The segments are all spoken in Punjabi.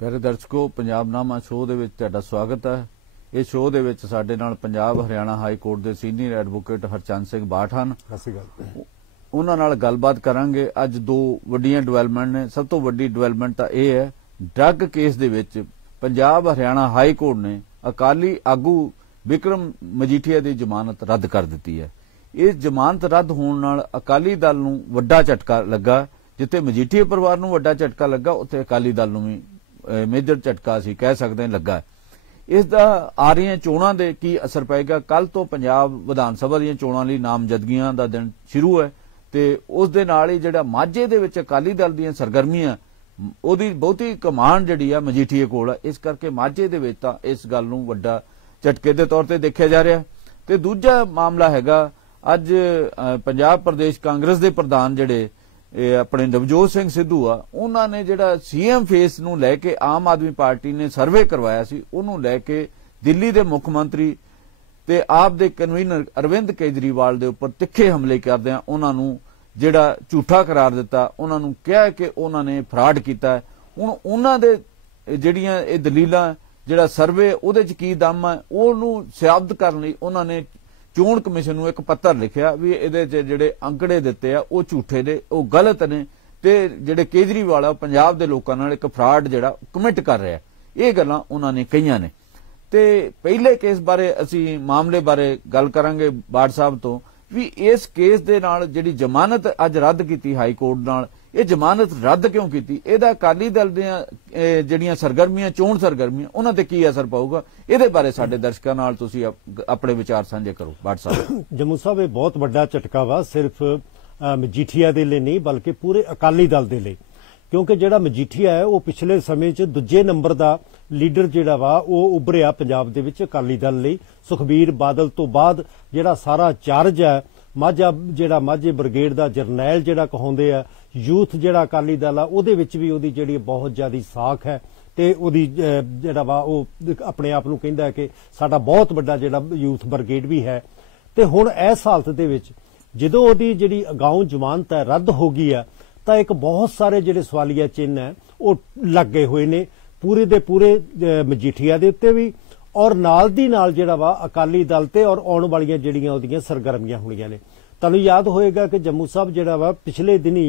प्यारे दर्शकों, पंजाबनामा शो दे विच तुहाडा स्वागत है। इस शो दे विच साडे नाल पंजाब हरियाणा हाई कोर्ट के सीनियर एडवोकेट हरचंद सिंह बाठ हन। उन्हां नाल गलबात करांगे। अज दो वड्डियां डिवेलपमेंट ने। सब तो वड्डी डिवेलपमेंट तां इह है, ड्रग केस दे विच पंजाब हरियाणा हाई कोर्ट ने अकाली आगू विक्रम मजीठिया की जमानत रद्द कर दी है। इस जमानत रद्द होने नाल अकाली दल नूं वड्डा झटका लगा। जिथे मजीठिया परिवार नूं वड्डा झटका लगा, उत्थे अकाली दल नूं भी मेजर झटका असीं कह सकते हैं लगा। इसका आ रही चोणां दे की असर पेगा। कल तो पंजाब विधान सभा दी चोणां लई नामजदगियां दा दिन शुरू है ते उस दे नाल ही जिहड़ा माझे दे विच अकाली दल दीयां सरगर्मियां ओहदी बहुती कमान जिहड़ी आ मजीठीए कोल है। इस करके माझे दे विच तां इस गल नूं वड्डा झटके दे तौर ते देखिया जा रहा है। ते दूजा मामला हैगा, अज पंजाब प्रदेश कांग्रेस दे प्रधान जिहड़े अपने नवजोत सिंह सिद्धू आ, उन्होंने जिहड़ा सीएम फेस नूं लैके आम आदमी पार्टी ने सर्वे करवाया सी, उन्होंने लैके दिल्ली दे मुख मंत्री ते आप दे कन्वीनर अरविंद केजरीवाल दे उपर तिखे हमले करदे उन्होंने जिहड़ा झूठा करार दिता। उन्होंने कहा कि उन्होंने फ्रॉड किया। हुण उन्हां दे जिहड़ियां इह दलीलां जिहड़ा सर्वे उहदे च की दम है, उहनूं साबित करन लई उन्होंने चोण कमिशन नूं एक पत्र लिखिया भी इहदे च जिहड़े अंकड़े दिते आ वो झूठे ने, वो गलत ने ते जिहड़े केजरीवाल आ पंजाब दे लोकां नाल एक फ्रॉड जिहड़ा कमिट कर रहा है। ये गल्लां उन्होंने कहीआं ने। ते पहले केस बारे असीं मामले बारे गल करांगे बाठ साहब तो भी इस केस दे नाल जिहड़ी जमानत अज रद्द कीती हाई कोर्ट नाल, ये जमानत रद्द क्यों की, इहदा अकाली दल दीआं जिहड़ियां सरगर्मियां चोण सरगर्मियां उन्हां ते की असर पाऊगा, इहदे बारे साडे दर्शकां नाल तुसीं अपने विचार साझे करो। बाट साहब। जम्मू साहब, ये बहुत वड्डा झटका वा, सिर्फ मजीठिया दे लई नहीं बल्कि पूरे अकाली दल दे लई, क्योंकि जिहड़ा मजीठिया है वो पिछले समय च दूजे नंबर का लीडर जिहड़ा वा वो उभरिया पंजाब दे विच अकाली दल लई। सुखबीर बादल तो बाद जिहड़ा सारा चार्ज है माझा जिहड़ा माझे ब्रिगेड का जरनैल जिहड़ा कहाउंदे आ, यूथ जिहड़ा अकाली दल आ उहदे विच भी उहदी जिहड़ी बहुत ज्यादा साख है ते उहदी जिहड़ा वा वो अपने आप नूं कहिंदा है कि साडा बहुत वड्डा जिहड़ा यूथ ब्रिगेड भी है। ते हुण इस हालत दे विच जदों उहदी जिहड़ी अगाऊं जमानत है रद्द हो गई है तां एक बहुत सारे जिहड़े सवालिया चिन्ह है वो लग गए हुए ने पूरे दे पूरे मजीठिया दे उत्ते भी और नाल दी नाल जिहड़ा वा अकाली दल ते और आउण वालियां जिहड़ियां उहदियां सरगर्मियां होणीਆਂ ने। तुहानूं याद होएगा कि जम्मू साहब जिहड़ा वा पिछले दिनी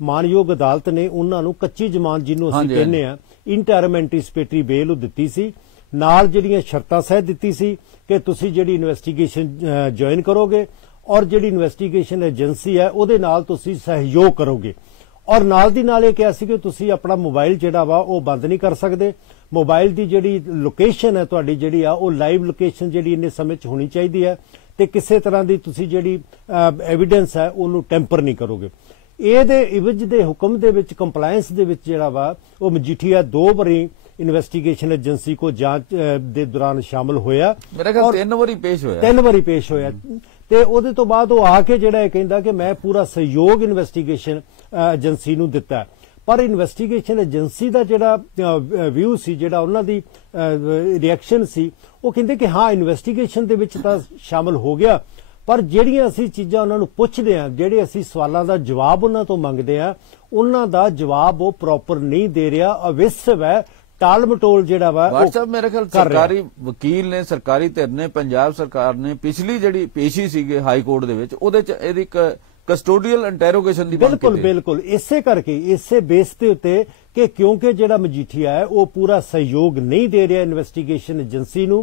मानयोग अदालत ने उन्हां नूं कच्ची जमानत जिन्हों असीं कहने आ इंटरम एंटीसिपेटरी बेल दित्ती सी, नाल जिहड़ियां शर्तां सह दित्ती सी कि तुसीं जिहड़ी इन्वेस्टिगेशन ज्वाइन करोगे और जिहड़ी इन्वेस्टिगेशन एजेंसी है उहदे नाल तुसीं सहयोग करोगे और नाल दी नाल इह कहा सी कि तुसीं अपना मोबाइल जिहड़ा वा वो बंद नहीं कर सकदे। मोबाइल की जिहड़ी लोकेशन है तुहाडी जिहड़ी आ वो लाइव लोकेशन जिहड़ी इन्ने समय च होनी चाहिदी है ते किसी तरह की तुसीं जिहड़ी एविडेंस है उहनूं टैंपर नहीं करोगे। ਇਹਦੇ ਇਵਜ ਦੇ ਹੁਕਮ ਦੇ ਵਿੱਚ ਕੰਪਲਾਇੰਸ ਦੇ ਵਿੱਚ ਜਿਹੜਾ ਵਾ ਉਹ ਮਜੀਠੀਆ 2 ਵਾਰੀ ਇਨਵੈਸਟੀਗੇਸ਼ਨ ਏਜੰਸੀ ਕੋ ਜਾਂਚ ਦੇ ਦੌਰਾਨ ਸ਼ਾਮਲ ਹੋਇਆ। ਮੇਰੇ ਖਿਆਲ 3 ਵਾਰੀ ਪੇਸ਼ ਹੋਇਆ। 3 ਵਾਰੀ ਪੇਸ਼ ਹੋਇਆ ਤੇ ਉਹਦੇ ਤੋਂ ਬਾਅਦ ਉਹ ਆ ਕੇ ਜਿਹੜਾ ਇਹ ਕਹਿੰਦਾ ਕਿ ਮੈਂ ਪੂਰਾ ਸਹਿਯੋਗ ਇਨਵੈਸਟੀਗੇਸ਼ਨ ਏਜੰਸੀ ਨੂੰ ਦਿੱਤਾ। ਪਰ ਇਨਵੈਸਟੀਗੇਸ਼ਨ ਏਜੰਸੀ ਦਾ ਜਿਹੜਾ ਵਿਊ ਸੀ, ਜਿਹੜਾ ਉਹਨਾਂ ਦੀ ਰਿਐਕਸ਼ਨ ਸੀ, ਉਹ ਕਹਿੰਦੇ ਕਿ ਹਾਂ ਇਨਵੈਸਟੀਗੇਸ਼ਨ ਦੇ ਵਿੱਚ ਤਾਂ ਸ਼ਾਮਲ ਹੋ ਗਿਆ पर ਜਿਹੜੀਆਂ ਅਸੀਂ ਚੀਜ਼ਾਂ ਉਹਨਾਂ ਨੂੰ ਪੁੱਛਦੇ ਆ, ਜਿਹੜੇ ਅਸੀਂ ਸਵਾਲਾਂ ਦਾ ਜਵਾਬ ਉਹਨਾਂ ਤੋਂ ਮੰਗਦੇ ਆ, ਉਹਨਾਂ ਦਾ ਜਵਾਬ ਉਹ ਪ੍ਰੋਪਰ ਨਹੀਂ ਦੇ ਰਿਹਾ, ਅਵਿਸਵ ਹੈ, टाल मटोल जिहड़ा वा WhatsApp मेरे ख्याल सरकारी वकील ने सरकारी धिर ने पंजाब सरकार ने पिछली जिहड़ी पेशी सीगे हाई कोर्ट दे विच ओहदे च इहदी कस्टोडियल इंटरोगेशन दी बिल्कुल बिल्कुल इसे करके इसे बेस दे उत्ते कि क्योंकि जिहड़ा मजीठिया है वो पूरा सहयोग नहीं दे रहा इन्वेस्टिगेशन एजेंसी नूं,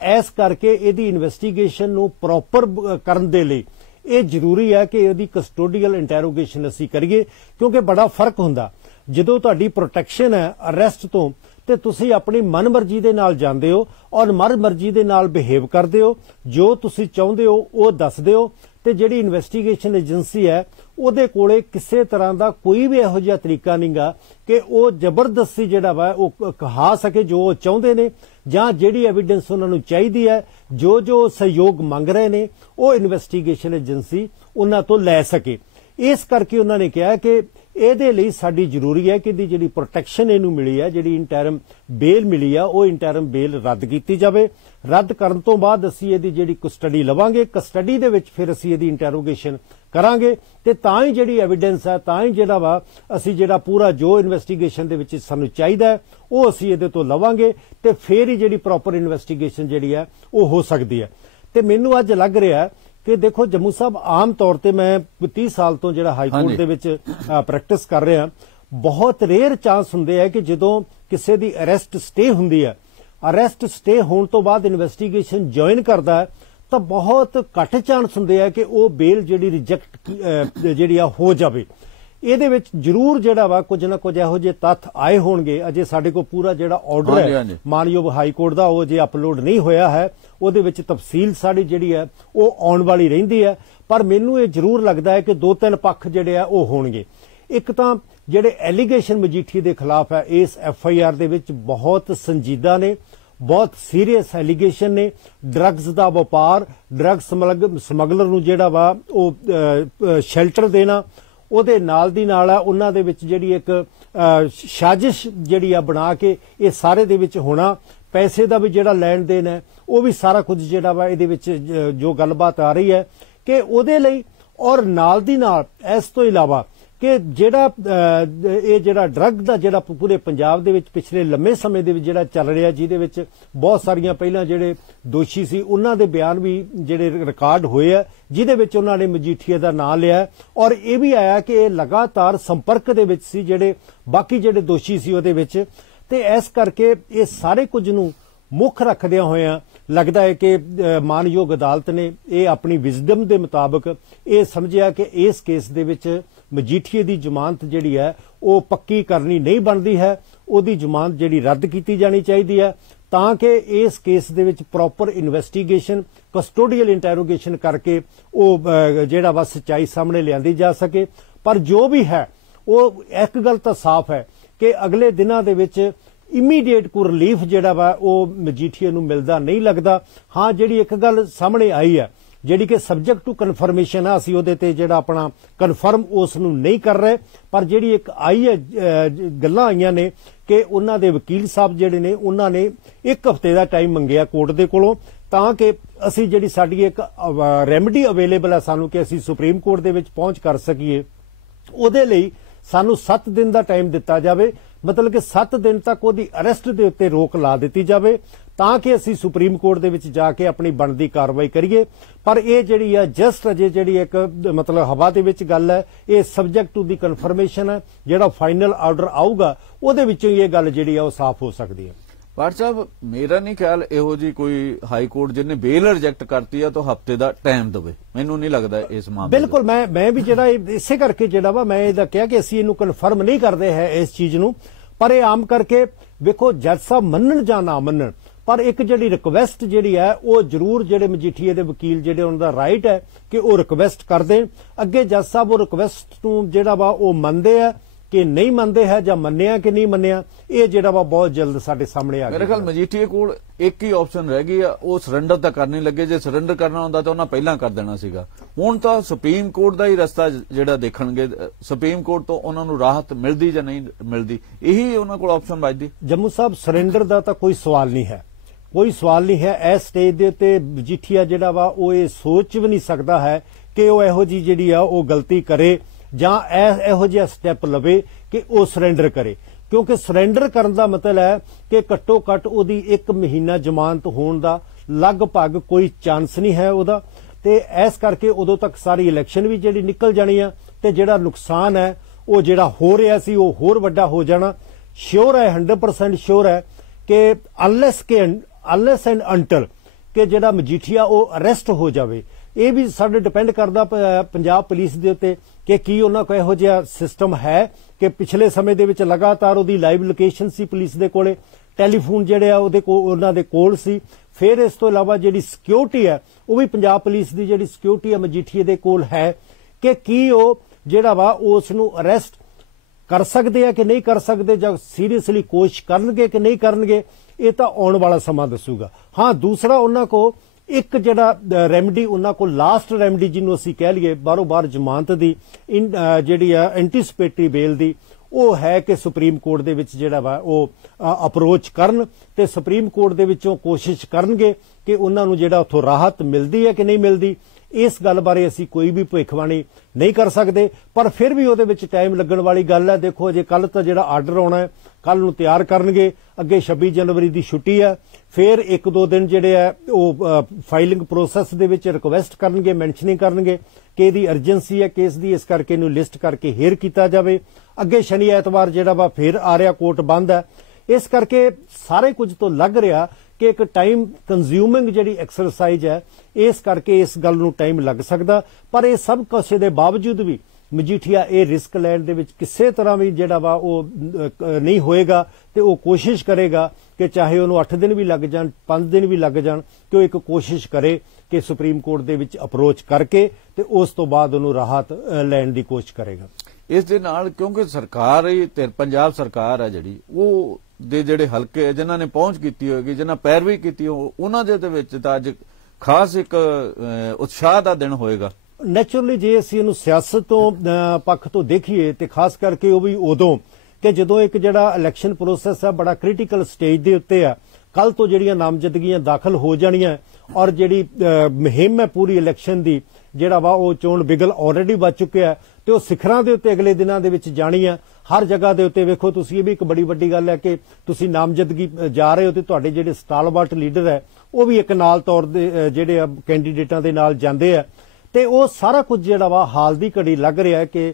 इस करके इहदी इन्वेस्टिगेशन नूं प्रॉपर करन दे लई ਇਹ ਜ਼ਰੂਰੀ ਹੈ ਕਿ ਇਹਦੀ ਕਸਟੋਡੀਅਲ ਇੰਟਰੋਗੇਸ਼ਨ ਅਸੀਂ ਕਰੀਏ, ਕਿਉਂਕਿ ਬੜਾ ਫਰਕ ਹੁੰਦਾ ਜਦੋਂ ਤੁਹਾਡੀ ਪ੍ਰੋਟੈਕਸ਼ਨ ਹੈ ਅਰੈਸਟ ਤੋਂ ਤੇ ਤੁਸੀਂ ਆਪਣੀ ਮਨਮਰਜ਼ੀ ਦੇ ਨਾਲ ਜਾਂਦੇ ਹੋ ਔਰ ਮਨਮਰਜ਼ੀ ਦੇ ਨਾਲ ਬਿਹੇਵ ਕਰਦੇ ਹੋ, ਜੋ ਤੁਸੀਂ ਚਾਹੁੰਦੇ ਹੋ ਉਹ ਦੱਸਦੇ ਹੋ ਤੇ ਜਿਹੜੀ ਇਨਵੈਸਟੀਗੇਸ਼ਨ ਏਜੰਸੀ ਹੈ ਉਹਦੇ ਕੋਲੇ ਕਿਸੇ ਤਰ੍ਹਾਂ ਦਾ ਕੋਈ ਵੀ ਇਹੋ ਜਿਹਾ ਤਰੀਕਾ ਨਹੀਂਗਾ ਕਿ ਉਹ ਜ਼ਬਰਦਸਤੀ ਜਿਹੜਾ ਵਾ ਉਹ ਕਹਾ ਸਕੇ ਜੋ ਉਹ ਚਾਹੁੰਦੇ ਨੇ ਜਾਂ ਜਿਹੜੀ ਐਵੀਡੈਂਸ ਉਹਨਾਂ ਨੂੰ ਚਾਹੀਦੀ ਹੈ, ਜੋ ਸਹਿਯੋਗ ਮੰਗ ਰਹੇ ਨੇ ਉਹ ਇਨਵੈਸਟੀਗੇਸ਼ਨ ਏਜੰਸੀ ਉਹਨਾਂ ਤੋਂ ਲੈ ਸਕੇ। ਇਸ ਕਰਕੇ ਉਹਨਾਂ ਨੇ ਕਿਹਾ ਕਿ ਇਹਦੇ ਲਈ ਸਾਡੀ ਜ਼ਰੂਰੀ ਹੈ ਕਿ ਇਹਦੀ ਜਿਹੜੀ ਪ੍ਰੋਟੈਕਸ਼ਨ ਇਹਨੂੰ ਮਿਲੀ ਹੈ, ਜਿਹੜੀ ਇੰਟਰਮ ਬੇਲ ਮਿਲੀ ਆ, ਉਹ ਇੰਟਰਮ ਬੇਲ ਰੱਦ ਕੀਤੀ ਜਾਵੇ। ਰੱਦ ਕਰਨ ਤੋਂ ਬਾਅਦ ਅਸੀਂ ਇਹਦੀ ਜਿਹੜੀ ਕਸਟਡੀ ਲਵਾਂਗੇ, ਕਸਟਡੀ ਦੇ ਵਿੱਚ ਫਿਰ ਅਸੀਂ ਇਹਦੀ ਇੰਟਰੋਗੇਸ਼ਨ ਕਰਾਂਗੇ ਤੇ ਤਾਂ ਹੀ ਜਿਹੜੀ ਐਵੀਡੈਂਸ ਹੈ, ਤਾਂ ਹੀ ਜਿਹੜਾ ਵਾ ਅਸੀਂ ਜਿਹੜਾ ਪੂਰਾ ਜੋ ਇਨਵੈਸਟੀਗੇਸ਼ਨ ਦੇ ਵਿੱਚ ਸਾਨੂੰ ਚਾਹੀਦਾ ਉਹ ਅਸੀਂ ਇਹਦੇ ਤੋਂ ਲਵਾਂਗੇ ਤੇ ਫਿਰ ਹੀ ਜਿਹੜੀ ਪ੍ਰੋਪਰ ਇਨਵੈਸਟੀਗੇਸ਼ਨ ਜਿਹੜੀ ਹੈ ਉਹ ਹੋ ਸਕਦੀ ਹੈ। ਤੇ ਮੈਨੂੰ ਅੱਜ ਲੱਗ ਰਿਹਾ ਕਿ ਦੇਖੋ ਜੰਮੂ ਸਾਹਿਬ, ਆਮ ਤੌਰ ਤੇ ਮੈਂ 30 ਸਾਲ ਤੋਂ ਜਿਹੜਾ ਹਾਈ ਕੋਰਟ ਦੇ ਵਿੱਚ ਪ੍ਰੈਕਟਿਸ ਕਰ ਰਿਹਾ, ਬਹੁਤ ਰੇਅਰ ਚਾਂਸ ਹੁੰਦੇ ਆ ਕਿ ਜਦੋਂ ਕਿਸੇ ਦੀ ਅਰੈਸਟ ਸਟੇ ਹੁੰਦੀ ਹੈ, ਅਰੈਸਟ ਸਟੇ ਹੋਣ ਤੋਂ ਬਾਅਦ ਇਨਵੈਸਟੀਗੇਸ਼ਨ ਜੁਆਇਨ ਕਰਦਾ ਹੈ ਤਾਂ ਬਹੁਤ ਘੱਟ ਚਾਂਸ ਹੁੰਦੇ ਆ ਕਿ ਉਹ ਬੇਲ ਜਿਹੜੀ ਰਿਜੈਕਟ ਜਿਹੜੀ ਆ ਹੋ ਜਾਵੇ। ਇਹਦੇ ਵਿੱਚ ਜ਼ਰੂਰ ਜਿਹੜਾ ਵਾ ਕੁਝ ਨਾ ਕੁਝ ਇਹੋ ਜਿਹੇ ਤੱਥ ਆਏ ਹੋਣਗੇ। ਅਜੇ ਸਾਡੇ ਕੋਲ ਪੂਰਾ ਜਿਹੜਾ ਆਰਡਰ ਹੈ ਮਾਨਯੋਗ ਹਾਈ ਕੋਰਟ ਦਾ ਉਹ ਜੇ ਅਪਲੋਡ ਨਹੀਂ ਹੋਇਆ ਹੈ, ਉਹਦੇ ਵਿੱਚ ਤਫਸੀਲ ਸਾਡੀ ਜਿਹੜੀ ਹੈ ਉਹ ਆਉਣ ਵਾਲੀ ਰਹਿੰਦੀ ਹੈ। ਪਰ ਮੈਨੂੰ ਇਹ ਜ਼ਰੂਰ ਲੱਗਦਾ ਹੈ ਕਿ 2-3 ਪੱਖ ਜਿਹੜੇ ਆ ਉਹ ਹੋਣਗੇ। ਇੱਕ ਤਾਂ ਜਿਹੜੇ ਐਲੀਗੇਸ਼ਨ ਮਜੀਠੀ ਦੇ ਖਿਲਾਫ ਹੈ ਇਸ FIR ਦੇ ਵਿੱਚ ਬਹੁਤ ਸੰਜੀਦਾ ਨੇ, ਬਹੁਤ ਸੀਰੀਅਸ ਐਲੀਗੇਸ਼ਨ ਨੇ। ਡਰੱਗਸ ਦਾ ਵਪਾਰ, ਡਰੱਗ ਸਮਗਲਰ ਨੂੰ ਜਿਹੜਾ ਵਾ ਉਹ ਸ਼ੈਲਟਰ ਦੇਣਾ, ਉਹਦੇ ਨਾਲ ਦੀ ਨਾਲ ਆ ਉਹਨਾਂ ਦੇ ਵਿੱਚ ਜਿਹੜੀ ਇੱਕ ਸਾਜ਼ਿਸ਼ ਜਿਹੜੀ ਆ ਬਣਾ ਕੇ ਇਹ ਸਾਰੇ ਦੇ ਵਿੱਚ ਹੋਣਾ, ਪੈਸੇ ਦਾ ਵੀ ਜਿਹੜਾ ਲੈਣ ਦੇਣ ਹੈ ਉਹ ਵੀ ਸਾਰਾ ਕੁਝ ਜਿਹੜਾ ਵਾ ਇਹਦੇ ਵਿੱਚ ਜੋ ਗੱਲਬਾਤ ਆ ਰਹੀ ਹੈ ਕਿ ਉਹਦੇ ਲਈ। ਔਰ ਨਾਲ ਦੀ ਨਾਲ ਇਸ ਤੋਂ ਇਲਾਵਾ ਕਿ ਜਿਹੜਾ ਇਹ ਜਿਹੜਾ ਡਰੱਗ ਦਾ ਜਿਹੜਾ ਪੂਰੇ ਪੰਜਾਬ ਦੇ ਵਿੱਚ ਪਿਛਲੇ ਲੰਮੇ ਸਮੇਂ ਦੇ ਵਿੱਚ ਜਿਹੜਾ ਚੱਲ ਰਿਹਾ, ਜਿਹਦੇ ਵਿੱਚ ਬਹੁਤ ਸਾਰੀਆਂ ਪਹਿਲਾਂ ਜਿਹੜੇ ਦੋਸ਼ੀ ਸੀ ਉਹਨਾਂ ਦੇ ਬਿਆਨ ਵੀ ਜਿਹੜੇ ਰਿਕਾਰਡ ਹੋਏ ਆ, ਜਿਹਦੇ ਵਿੱਚ ਉਹਨਾਂ ਨੇ ਮਜੀਠੀਆ ਦਾ ਨਾਂ ਲਿਆ ਔਰ ਇਹ ਵੀ ਆਇਆ ਕਿ ਇਹ ਲਗਾਤਾਰ ਸੰਪਰਕ ਦੇ ਵਿੱਚ ਸੀ ਜਿਹੜੇ ਬਾਕੀ ਜਿਹੜੇ ਦੋਸ਼ੀ ਸੀ ਉਹਦੇ ਵਿੱਚ। ਤੇ ਇਸ ਕਰਕੇ ਇਹ ਸਾਰੇ ਕੁਝ ਨੂੰ ਮੁੱਖ ਰੱਖਦਿਆਂ ਹੋਇਆਂ ਲੱਗਦਾ ਹੈ ਕਿ ਮਾਨਯੋਗ ਅਦਾਲਤ ਨੇ ਇਹ ਆਪਣੀ ਵਿਜ਼ਡਮ ਦੇ ਮੁਤਾਬਕ ਇਹ ਸਮਝਿਆ ਕਿ ਇਸ ਕੇਸ ਦੇ ਵਿੱਚ ਮਜੀਠੀਏ ਦੀ ਜ਼ਮਾਨਤ ਜਿਹੜੀ ਹੈ ਉਹ ਪੱਕੀ ਕਰਨੀ ਨਹੀਂ ਬਣਦੀ ਹੈ, ਉਹਦੀ ਜ਼ਮਾਨਤ ਜਿਹੜੀ ਰੱਦ ਕੀਤੀ ਜਾਣੀ ਚਾਹੀਦੀ ਹੈ ਤਾਂ ਕਿ ਇਸ ਕੇਸ ਦੇ ਵਿੱਚ ਪ੍ਰੋਪਰ ਇਨਵੈਸਟੀਗੇਸ਼ਨ, ਕਸਟੋਡੀਅਲ ਇੰਟਰੋਗੇਸ਼ਨ ਕਰਕੇ ਉਹ ਜਿਹੜਾ ਵਾ ਸੱਚਾਈ ਸਾਹਮਣੇ ਲਿਆਂਦੀ ਜਾ ਸਕੇ। ਪਰ ਜੋ ਵੀ ਹੈ ਉਹ ਇੱਕ ਗੱਲ ਤਾਂ ਸਾਫ਼ ਹੈ ਕਿ ਅਗਲੇ ਦਿਨਾਂ ਦੇ ਵਿੱਚ ਇਮੀਡੀਏਟ ਕੋਈ ਰਿਲੀਫ ਜਿਹੜਾ ਵਾ ਉਹ ਮਜੀਠੀਏ ਨੂੰ ਮਿਲਦਾ ਨਹੀਂ ਲੱਗਦਾ। ਹਾਂ, ਜਿਹੜੀ ਇੱਕ ਗੱਲ ਸਾਹਮਣੇ ਆਈ ਹੈ ਜਿਹੜੀ ਕਿ ਸਬਜੈਕਟ ਟੂ ਕਨਫਰਮੇਸ਼ਨ ਆ, ਅਸੀਂ ਉਹਦੇ ਤੇ ਜਿਹੜਾ ਆਪਣਾ ਕਨਫਰਮ ਉਸ ਨੂੰ ਨਹੀਂ ਕਰ ਰਹੇ, ਪਰ ਜਿਹੜੀ ਇੱਕ ਆਈ ਹੈ ਗੱਲਾਂ ਆਈਆਂ ਨੇ ਕਿ ਉਹਨਾਂ ਦੇ ਵਕੀਲ ਸਾਹਿਬ ਜਿਹੜੇ ਨੇ ਉਹਨਾਂ ਨੇ 1 ਹਫ਼ਤੇ ਦਾ ਟਾਈਮ ਮੰਗਿਆ ਕੋਰਟ ਦੇ ਕੋਲੋਂ ਤਾਂ ਕਿ ਅਸੀਂ ਜਿਹੜੀ ਸਾਡੀ ਇੱਕ ਰੈਮਡੀ ਅਵੇਲੇਬਲ ਹੈ ਸਾਨੂੰ ਕਿ ਅਸੀਂ ਸੁਪਰੀਮ ਕੋਰਟ ਦੇ ਵਿੱਚ ਪਹੁੰਚ ਕਰ ਸਕੀਏ, ਉਹਦੇ ਲਈ ਸਾਨੂੰ 7 ਦਿਨ ਦਾ ਟਾਈਮ ਦਿੱਤਾ ਜਾਵੇ। ਮਤਲਬ ਕਿ 7 ਦਿਨ ਤੱਕ ਉਹਦੀ ਅਰੈਸਟ ਦੇ ਉੱਤੇ ਰੋਕ ਲਾ ਦਿੱਤੀ ਜਾਵੇ ਤਾਂ ਕਿ ਅਸੀਂ ਸੁਪਰੀਮ ਕੋਰਟ ਦੇ ਵਿੱਚ ਜਾ ਕੇ ਆਪਣੀ ਬਣਦੀ ਕਾਰਵਾਈ ਕਰੀਏ। ਪਰ ਇਹ ਜਿਹੜੀ ਆ ਜਸਟ ਅਜੇ ਜਿਹੜੀ ਇੱਕ ਮਤਲਬ ਹਵਾ ਦੇ ਵਿੱਚ ਗੱਲ ਹੈ, ਇਹ ਸਬਜੈਕਟ ਟੂ ਦੀ ਕਨਫਰਮੇਸ਼ਨ ਹੈ। ਜਿਹੜਾ ਫਾਈਨਲ ਆਰਡਰ ਆਊਗਾ ਉਹਦੇ ਵਿੱਚੋਂ ਇਹ ਗੱਲ ਜਿਹੜੀ ਆ ਉਹ ਸਾਫ਼ ਹੋ ਸਕਦੀ ਹੈ। ਭਾਟ ਸਾਹਿਬ, ਮੇਰਾ ਨਹੀਂ ਖਿਆਲ ਇਹੋ ਜੀ ਕੋਈ ਹਾਈ ਕੋਰਟ ਜਿਹਨੇ ਬੇਲ ਰਿਜੈਕਟ ਕਰਤੀ ਆ ਤਾਂ ਹਫ਼ਤੇ ਦਾ ਟਾਈਮ ਦੇਵੇ, ਮੈਨੂੰ ਨਹੀਂ ਲੱਗਦਾ ਇਸ ਮਾਮਲੇ। ਬਿਲਕੁਲ, ਮੈਂ ਵੀ ਜਿਹੜਾ ਇਸੇ ਕਰਕੇ ਜਿਹੜਾ ਵਾ ਮੈਂ ਇਹਦਾ ਕਿਹਾ ਕਿ ਅਸੀਂ ਇਹਨੂੰ ਕਨਫਰਮ ਨਹੀਂ ਕਰਦੇ ਹੈ ਇਸ ਚੀਜ਼ ਨੂੰ। ਪਰ ਇਹ ਆਮ ਕਰਕੇ ਵੇਖੋ ਜੱਜ ਸਾਹਿਬ ਮੰਨਣ ਜਾਂ ਨਾ ਮੰਨਣ, ਪਰ ਇੱਕ ਜਿਹੜੀ ਰਿਕਵੈਸਟ ਜਿਹੜੀ ਹੈ ਉਹ ਜ਼ਰੂਰ ਜਿਹੜੇ ਮਜੀਠੀਏ ਦੇ ਵਕੀਲ ਜਿਹੜੇ ਉਹਨਾਂ ਦਾ ਰਾਈਟ ਹੈ ਕਿ ਉਹ ਰਿਕਵੈਸਟ ਕਰਦੇ। ਅੱਗੇ ਜੱਜ ਸਾਹਿਬ ਉਹ ਰਿਕਵੈਸਟ ਨੂੰ ਜਿਹੜਾ ਵਾ ਉਹ ਮੰਨਦੇ ਆ ਕਿ ਨਹੀਂ ਮੰਨਦੇ ਹੈ ਜਾਂ ਮੰਨਿਆ ਕਿ ਨਹੀਂ ਮੰਨਿਆ, ਇਹ ਜਿਹੜਾ ਵਾ ਬਹੁਤ ਜਲਦ ਸਾਡੇ ਸਾਹਮਣੇ ਆ ਗਿਆ। ਮੇਰੇ ਖਿਆਲ ਮਜੀਠੀਏ ਕੋਲ ਇੱਕ ਹੀ ਆਪਸ਼ਨ ਰਹਿ ਗਈ ਆ, ਉਹ ਸਰੈਂਡਰ ਤਾਂ ਕਰਨੀ ਲੱਗੇ। ਜੇ ਸਰੈਂਡਰ ਕਰਨਾ ਹੁੰਦਾ ਤਾਂ ਉਹਨਾਂ ਪਹਿਲਾਂ ਕਰ ਦੇਣਾ ਸੀਗਾ। ਹੁਣ ਤਾਂ ਸੁਪਰੀਮ ਕੋਰਟ ਦਾ ਹੀ ਰਸਤਾ ਜਿਹੜਾ ਦੇਖਣਗੇ, ਸੁਪਰੀਮ ਕੋਰਟ ਤੋਂ ਉਹਨਾਂ ਨੂੰ ਰਾਹਤ ਮਿਲਦੀ ਜਾਂ ਨਹੀਂ ਮਿਲਦੀ, ਇਹੀ ਉਹਨਾਂ ਕੋਲ ਆਪਸ਼ਨ ਬਚਦੀ। ਜੰਮੂ ਸਾਹਿਬ, ਸਰੈਂਡਰ ਦਾ ਤਾਂ ਕੋਈ ਸਵਾਲ ਨਹੀਂ ਹੈ, ਕੋਈ ਸਵਾਲ ਨਹੀਂ ਹੈ। ਇਸ ਸਟੇਜ ਦੇ ਉੱਤੇ ਮਜੀਠੀਆ ਜਿਹੜਾ ਵਾ ਉਹ ਇਹ ਸੋਚ ਵੀ ਨਹੀਂ ਸਕਦਾ ਹੈ ਕਿ ਉਹ ਇਹੋ ਜਿਹੀ ਜਿਹੜੀ ਆ ਉਹ ਗਲਤੀ ਕਰੇ ਜਾਂ ਇਹੋ ਜਿਹਾ ਸਟੈਪ ਲਵੇ ਕਿ ਉਹ ਸਰੈਂਡਰ ਕਰੇ, ਕਿਉਂਕਿ ਸਰੈਂਡਰ ਕਰਨ ਦਾ ਮਤਲਬ ਹੈ ਕਿ ਘੱਟੋ ਘੱਟ ਉਹਦੀ 1 ਮਹੀਨਾ ਜ਼ਮਾਨਤ ਹੋਣ ਦਾ ਲਗਭਗ ਕੋਈ ਚਾਂਸ ਨਹੀਂ ਹੈ ਉਹਦਾ। ਤੇ ਇਸ ਕਰਕੇ ਉਦੋਂ ਤੱਕ ਸਾਰੀ ਇਲੈਕਸ਼ਨ ਵੀ ਜਿਹੜੀ ਨਿਕਲ ਜਾਣੀ ਆ ਤੇ ਜਿਹੜਾ ਨੁਕਸਾਨ ਹੈ ਉਹ ਜਿਹੜਾ ਹੋ ਰਿਹਾ ਸੀ ਉਹ ਹੋਰ ਵੱਡਾ ਹੋ ਜਾਣਾ। ਸ਼ੋਰ ਹੈ, 100% ਸ਼ੋਰ ਹੈ ਕਿ ਅਨਲੈਸ ਐਂਡ ਅੰਟਲ ਕਿ ਜਿਹੜਾ ਮਜੀਠੀਆ ਉਹ ਅਰੈਸਟ ਹੋ ਜਾਵੇ। ਇਹ ਵੀ ਸਾਡੇ ਡਿਪੈਂਡ ਕਰਦਾ ਪੰਜਾਬ ਪੁਲਿਸ ਦੇ ਉੱਤੇ ਕਿ ਕੀ ਉਹਨਾਂ ਕੋਲ ਇਹੋ ਜਿਹਾ ਸਿਸਟਮ ਹੈ ਕਿ ਪਿਛਲੇ ਸਮੇਂ ਦੇ ਵਿੱਚ ਲਗਾਤਾਰ ਉਹਦੀ ਲਾਈਵ ਲੋਕੇਸ਼ਨ ਸੀ ਪੁਲਿਸ ਦੇ ਕੋਲੇ, ਟੈਲੀਫੋਨ ਜਿਹੜੇ ਆ ਉਹਦੇ ਕੋਲ ਉਹਨਾਂ ਦੇ ਕੋਲ ਸੀ। ਫਿਰ ਇਸ ਤੋਂ ਇਲਾਵਾ ਜਿਹੜੀ ਸਿਕਿਉਰਿਟੀ ਹੈ ਉਹ ਵੀ ਪੰਜਾਬ ਪੁਲਿਸ ਦੀ ਜਿਹੜੀ ਸਿਕਿਉਰਿਟੀ ਹੈ ਮਜੀਠੀਏ ਦੇ ਕੋਲ ਹੈ ਕਿ ਕੀ ਉਹ ਜਿਹੜਾ ਵਾ ਉਸ ਨੂੰ ਅਰੈਸਟ ਕਰ ਸਕਦੇ ਆ ਕਿ ਨਹੀਂ ਕਰ ਸਕਦੇ ਜਾਂ ਸੀਰੀਅਸਲੀ ਕੋਸ਼ਿਸ਼ ਕਰਨਗੇ ਕਿ ਨਹੀਂ ਕਰਨਗੇ, ਇਹ ਤਾਂ ਆਉਣ ਵਾਲਾ ਸਮਾਂ ਦੱਸੂਗਾ। ਹਾਂ, ਦੂਸਰਾ ਉਹਨਾਂ ਕੋ ਇੱਕ ਜਿਹੜਾ ਰੈਮਡੀ ਉਹਨਾਂ ਕੋਲ ਲਾਸਟ ਰੈਮਡੀ ਜਿਹਨੂੰ ਅਸੀਂ ਕਹਿ ਲਈਏ ਬਾਹਰੋਂ ਬਾਹਰ ਜ਼ਮਾਨਤ ਦੀ ਜਿਹੜੀ ਆ ਐਂਟੀਸਪੇਟਰੀ ਬੇਲ ਦੀ, ਉਹ ਹੈ ਕਿ ਸੁਪਰੀਮ ਕੋਰਟ ਦੇ ਵਿੱਚ ਜਿਹੜਾ ਵਾ ਉਹ ਅਪਰੋਚ ਕਰਨ ਤੇ ਸੁਪਰੀਮ ਕੋਰਟ ਦੇ ਵਿੱਚੋਂ ਕੋਸ਼ਿਸ਼ ਕਰਨਗੇ ਕਿ ਉਹਨਾਂ ਨੂੰ ਜਿਹੜਾ ਉੱਥੋਂ ਰਾਹਤ ਮਿਲਦੀ ਹੈ ਕਿ ਨਹੀਂ ਮਿਲਦੀ। ਇਸ ਗੱਲ ਬਾਰੇ ਅਸੀਂ ਕੋਈ ਵੀ ਭਵਿੱਖਬਾਣੀ ਨਹੀਂ ਕਰ ਸਕਦੇ, ਪਰ ਫਿਰ ਵੀ ਉਹਦੇ ਵਿੱਚ ਟਾਈਮ ਲੱਗਣ ਵਾਲੀ ਗੱਲ ਹੈ। ਦੇਖੋ ਅਜੇ ਕੱਲ ਤਾਂ ਜਿਹੜਾ ਆਰਡਰ ਆਉਣਾ ਹੈ ਕੱਲ ਨੂੰ ਤਿਆਰ ਕਰਨਗੇ, ਅੱਗੇ 26 ਜਨਵਰੀ ਦੀ ਛੁੱਟੀ ਹੈ, ਫਿਰ 1-2 ਦਿਨ ਜਿਹੜੇ ਆ ਉਹ ਫਾਈਲਿੰਗ ਪ੍ਰੋਸੈਸ ਦੇ ਵਿੱਚ ਰਿਕੁਐਸਟ ਕਰਨਗੇ, ਮੈਂਸ਼ਨਿੰਗ ਕਰਨਗੇ ਕਿ ਇਹਦੀ ਅਰਜੈਂਸੀ ਹੈ ਕੇਸ ਦੀ, ਇਸ ਕਰਕੇ ਇਹਨੂੰ ਲਿਸਟ ਕਰਕੇ ਹੇਅਰ ਕੀਤਾ ਜਾਵੇ। ਅੱਗੇ ਸ਼ਨੀ ਐਤਵਾਰ ਜਿਹੜਾ ਵਾ ਫਿਰ ਆ ਰਿਹਾ, ਕੋਰਟ ਬੰਦ ਹੈ, ਇਸ ਕਰਕੇ ਸਾਰੇ ਕੁਝ ਤੋਂ ਲੱਗ ਰਿਹਾ ਕਿ ਇੱਕ ਟਾਈਮ ਕੰਜ਼ਿਊਮਿੰਗ ਜਿਹੜੀ ਐਕਸਰਸਾਈਜ਼ ਹੈ, ਇਸ ਕਰਕੇ ਇਸ ਗੱਲ ਨੂੰ ਟਾਈਮ ਲੱਗ ਸਕਦਾ। ਪਰ ਇਹ ਸਭ ਕੁਝ ਦੇ ਬਾਵਜੂਦ ਵੀ ਮਜੀਠੀਆ ਇਹ ਰਿਸਕ ਲੈਣ ਦੇ ਵਿੱਚ ਕਿਸੇ ਤਰ੍ਹਾਂ ਵੀ ਜਿਹੜਾ ਵਾ ਉਹ ਨਹੀਂ ਹੋਏਗਾ ਤੇ ਉਹ ਕੋਸ਼ਿਸ਼ ਕਰੇਗਾ ਕਿ ਚਾਹੇ ਉਹਨੂੰ 8 ਦਿਨ ਵੀ ਲੱਗ ਜਾਣ, 5 ਦਿਨ ਵੀ ਲੱਗ ਜਾਣ, ਕਿ ਉਹ ਇੱਕ ਕੋਸ਼ਿਸ਼ ਕਰੇ ਕਿ ਸੁਪਰੀਮ ਕੋਰਟ ਦੇ ਵਿੱਚ ਅਪਰੋਚ ਕਰਕੇ ਤੇ ਉਸ ਤੋਂ ਬਾਅਦ ਉਹਨੂੰ ਰਾਹਤ ਲੈਣ ਦੀ ਕੋਸ਼ਿਸ਼ ਕਰੇਗਾ। ਇਸ ਦੇ ਨਾਲ ਕਿਉਂਕਿ ਸਰਕਾਰ ਤੇ ਪੰਜਾਬ ਸਰਕਾਰ ਹੈ ਜਿਹੜੀ, ਉਹ ਦੇ ਜਿਹੜੇ ਹਲਕੇ ਜਿਨ੍ਹਾਂ ਨੇ ਪਹੁੰਚ ਕੀਤੀ ਹੋਏਗੀ, ਜਿਨ੍ਹਾਂ ਪੈਰਵੀ ਕੀਤੀ ਉਹਨਾਂ ਦੇ ਵਿੱਚ ਤਾਂ ਅੱਜ ਖਾਸ ਇੱਕ ਉਤਸ਼ਾਹ ਦਾ ਦਿਨ ਹੋਏਗਾ। ਨੈਚੁਰਲੀ ਜੇ ਅਸੀਂ ਇਹਨੂੰ ਸਿਆਸਤ ਤੋਂ ਪੱਖ ਤੋਂ ਦੇਖੀਏ ਤੇ ਖਾਸ ਕਰਕੇ ਉਹ ਵੀ ਉਦੋਂ ਕਿ ਜਦੋਂ ਇੱਕ ਜਿਹੜਾ ਇਲੈਕਸ਼ਨ ਪ੍ਰੋਸੈਸ ਆ ਬੜਾ ਕ੍ਰਿਟੀਕਲ ਸਟੇਜ ਦੇ ਉੱਤੇ ਆ, ਕੱਲ ਤੋਂ ਜਿਹੜੀਆਂ ਨਾਮਜ਼ਦਗੀਆਂ ਦਾਖਲ ਹੋ ਜਾਣੀਆਂ ਔਰ ਜਿਹੜੀ ਮੁਹਿੰਮ ਹੈ ਪੂਰੀ ਇਲੈਕਸ਼ਨ ਦੀ, ਜਿਹੜਾ ਵਾ ਉਹ ਚੋਣ ਬਿਗਲ ਆਲਰੇਡੀ ਵੱਜ ਚੁੱਕਿਆ ਤੇ ਉਹ ਸਿਖਰਾਂ ਦੇ ਉੱਤੇ ਅਗਲੇ ਦਿਨਾਂ ਦੇ ਵਿੱਚ ਜਾਣੀ ਆ। ਹਰ ਜਗ੍ਹਾ ਦੇ ਉੱਤੇ ਵੇਖੋ ਤੁਸੀਂ, ਇਹ ਵੀ ਇੱਕ ਬੜੀ ਵੱਡੀ ਗੱਲ ਹੈ ਕਿ ਤੁਸੀਂ ਨਾਮਜ਼ਦਗੀ ਜਾ ਰਹੇ ਹੋ ਤੇ ਤੁਹਾਡੇ ਜਿਹੜੇ ਸਟਾਲਵਰਟ ਲੀਡਰ ਹੈ ਉਹ ਵੀ ਇੱਕ ਨਾਲ ਤੌਰ ਦੇ ਜਿਹੜੇ ਆ ਕੈਂਡੀਡੇਟਾਂ ਦੇ ਨਾਲ ਜਾਂਦੇ ਆ ਤੇ ਉਹ ਸਾਰਾ ਕੁਝ ਜਿਹੜਾ ਵਾ ਹਾਲ ਦੀ ਘੜੀ ਲੱਗ ਰਿਹਾ ਕਿ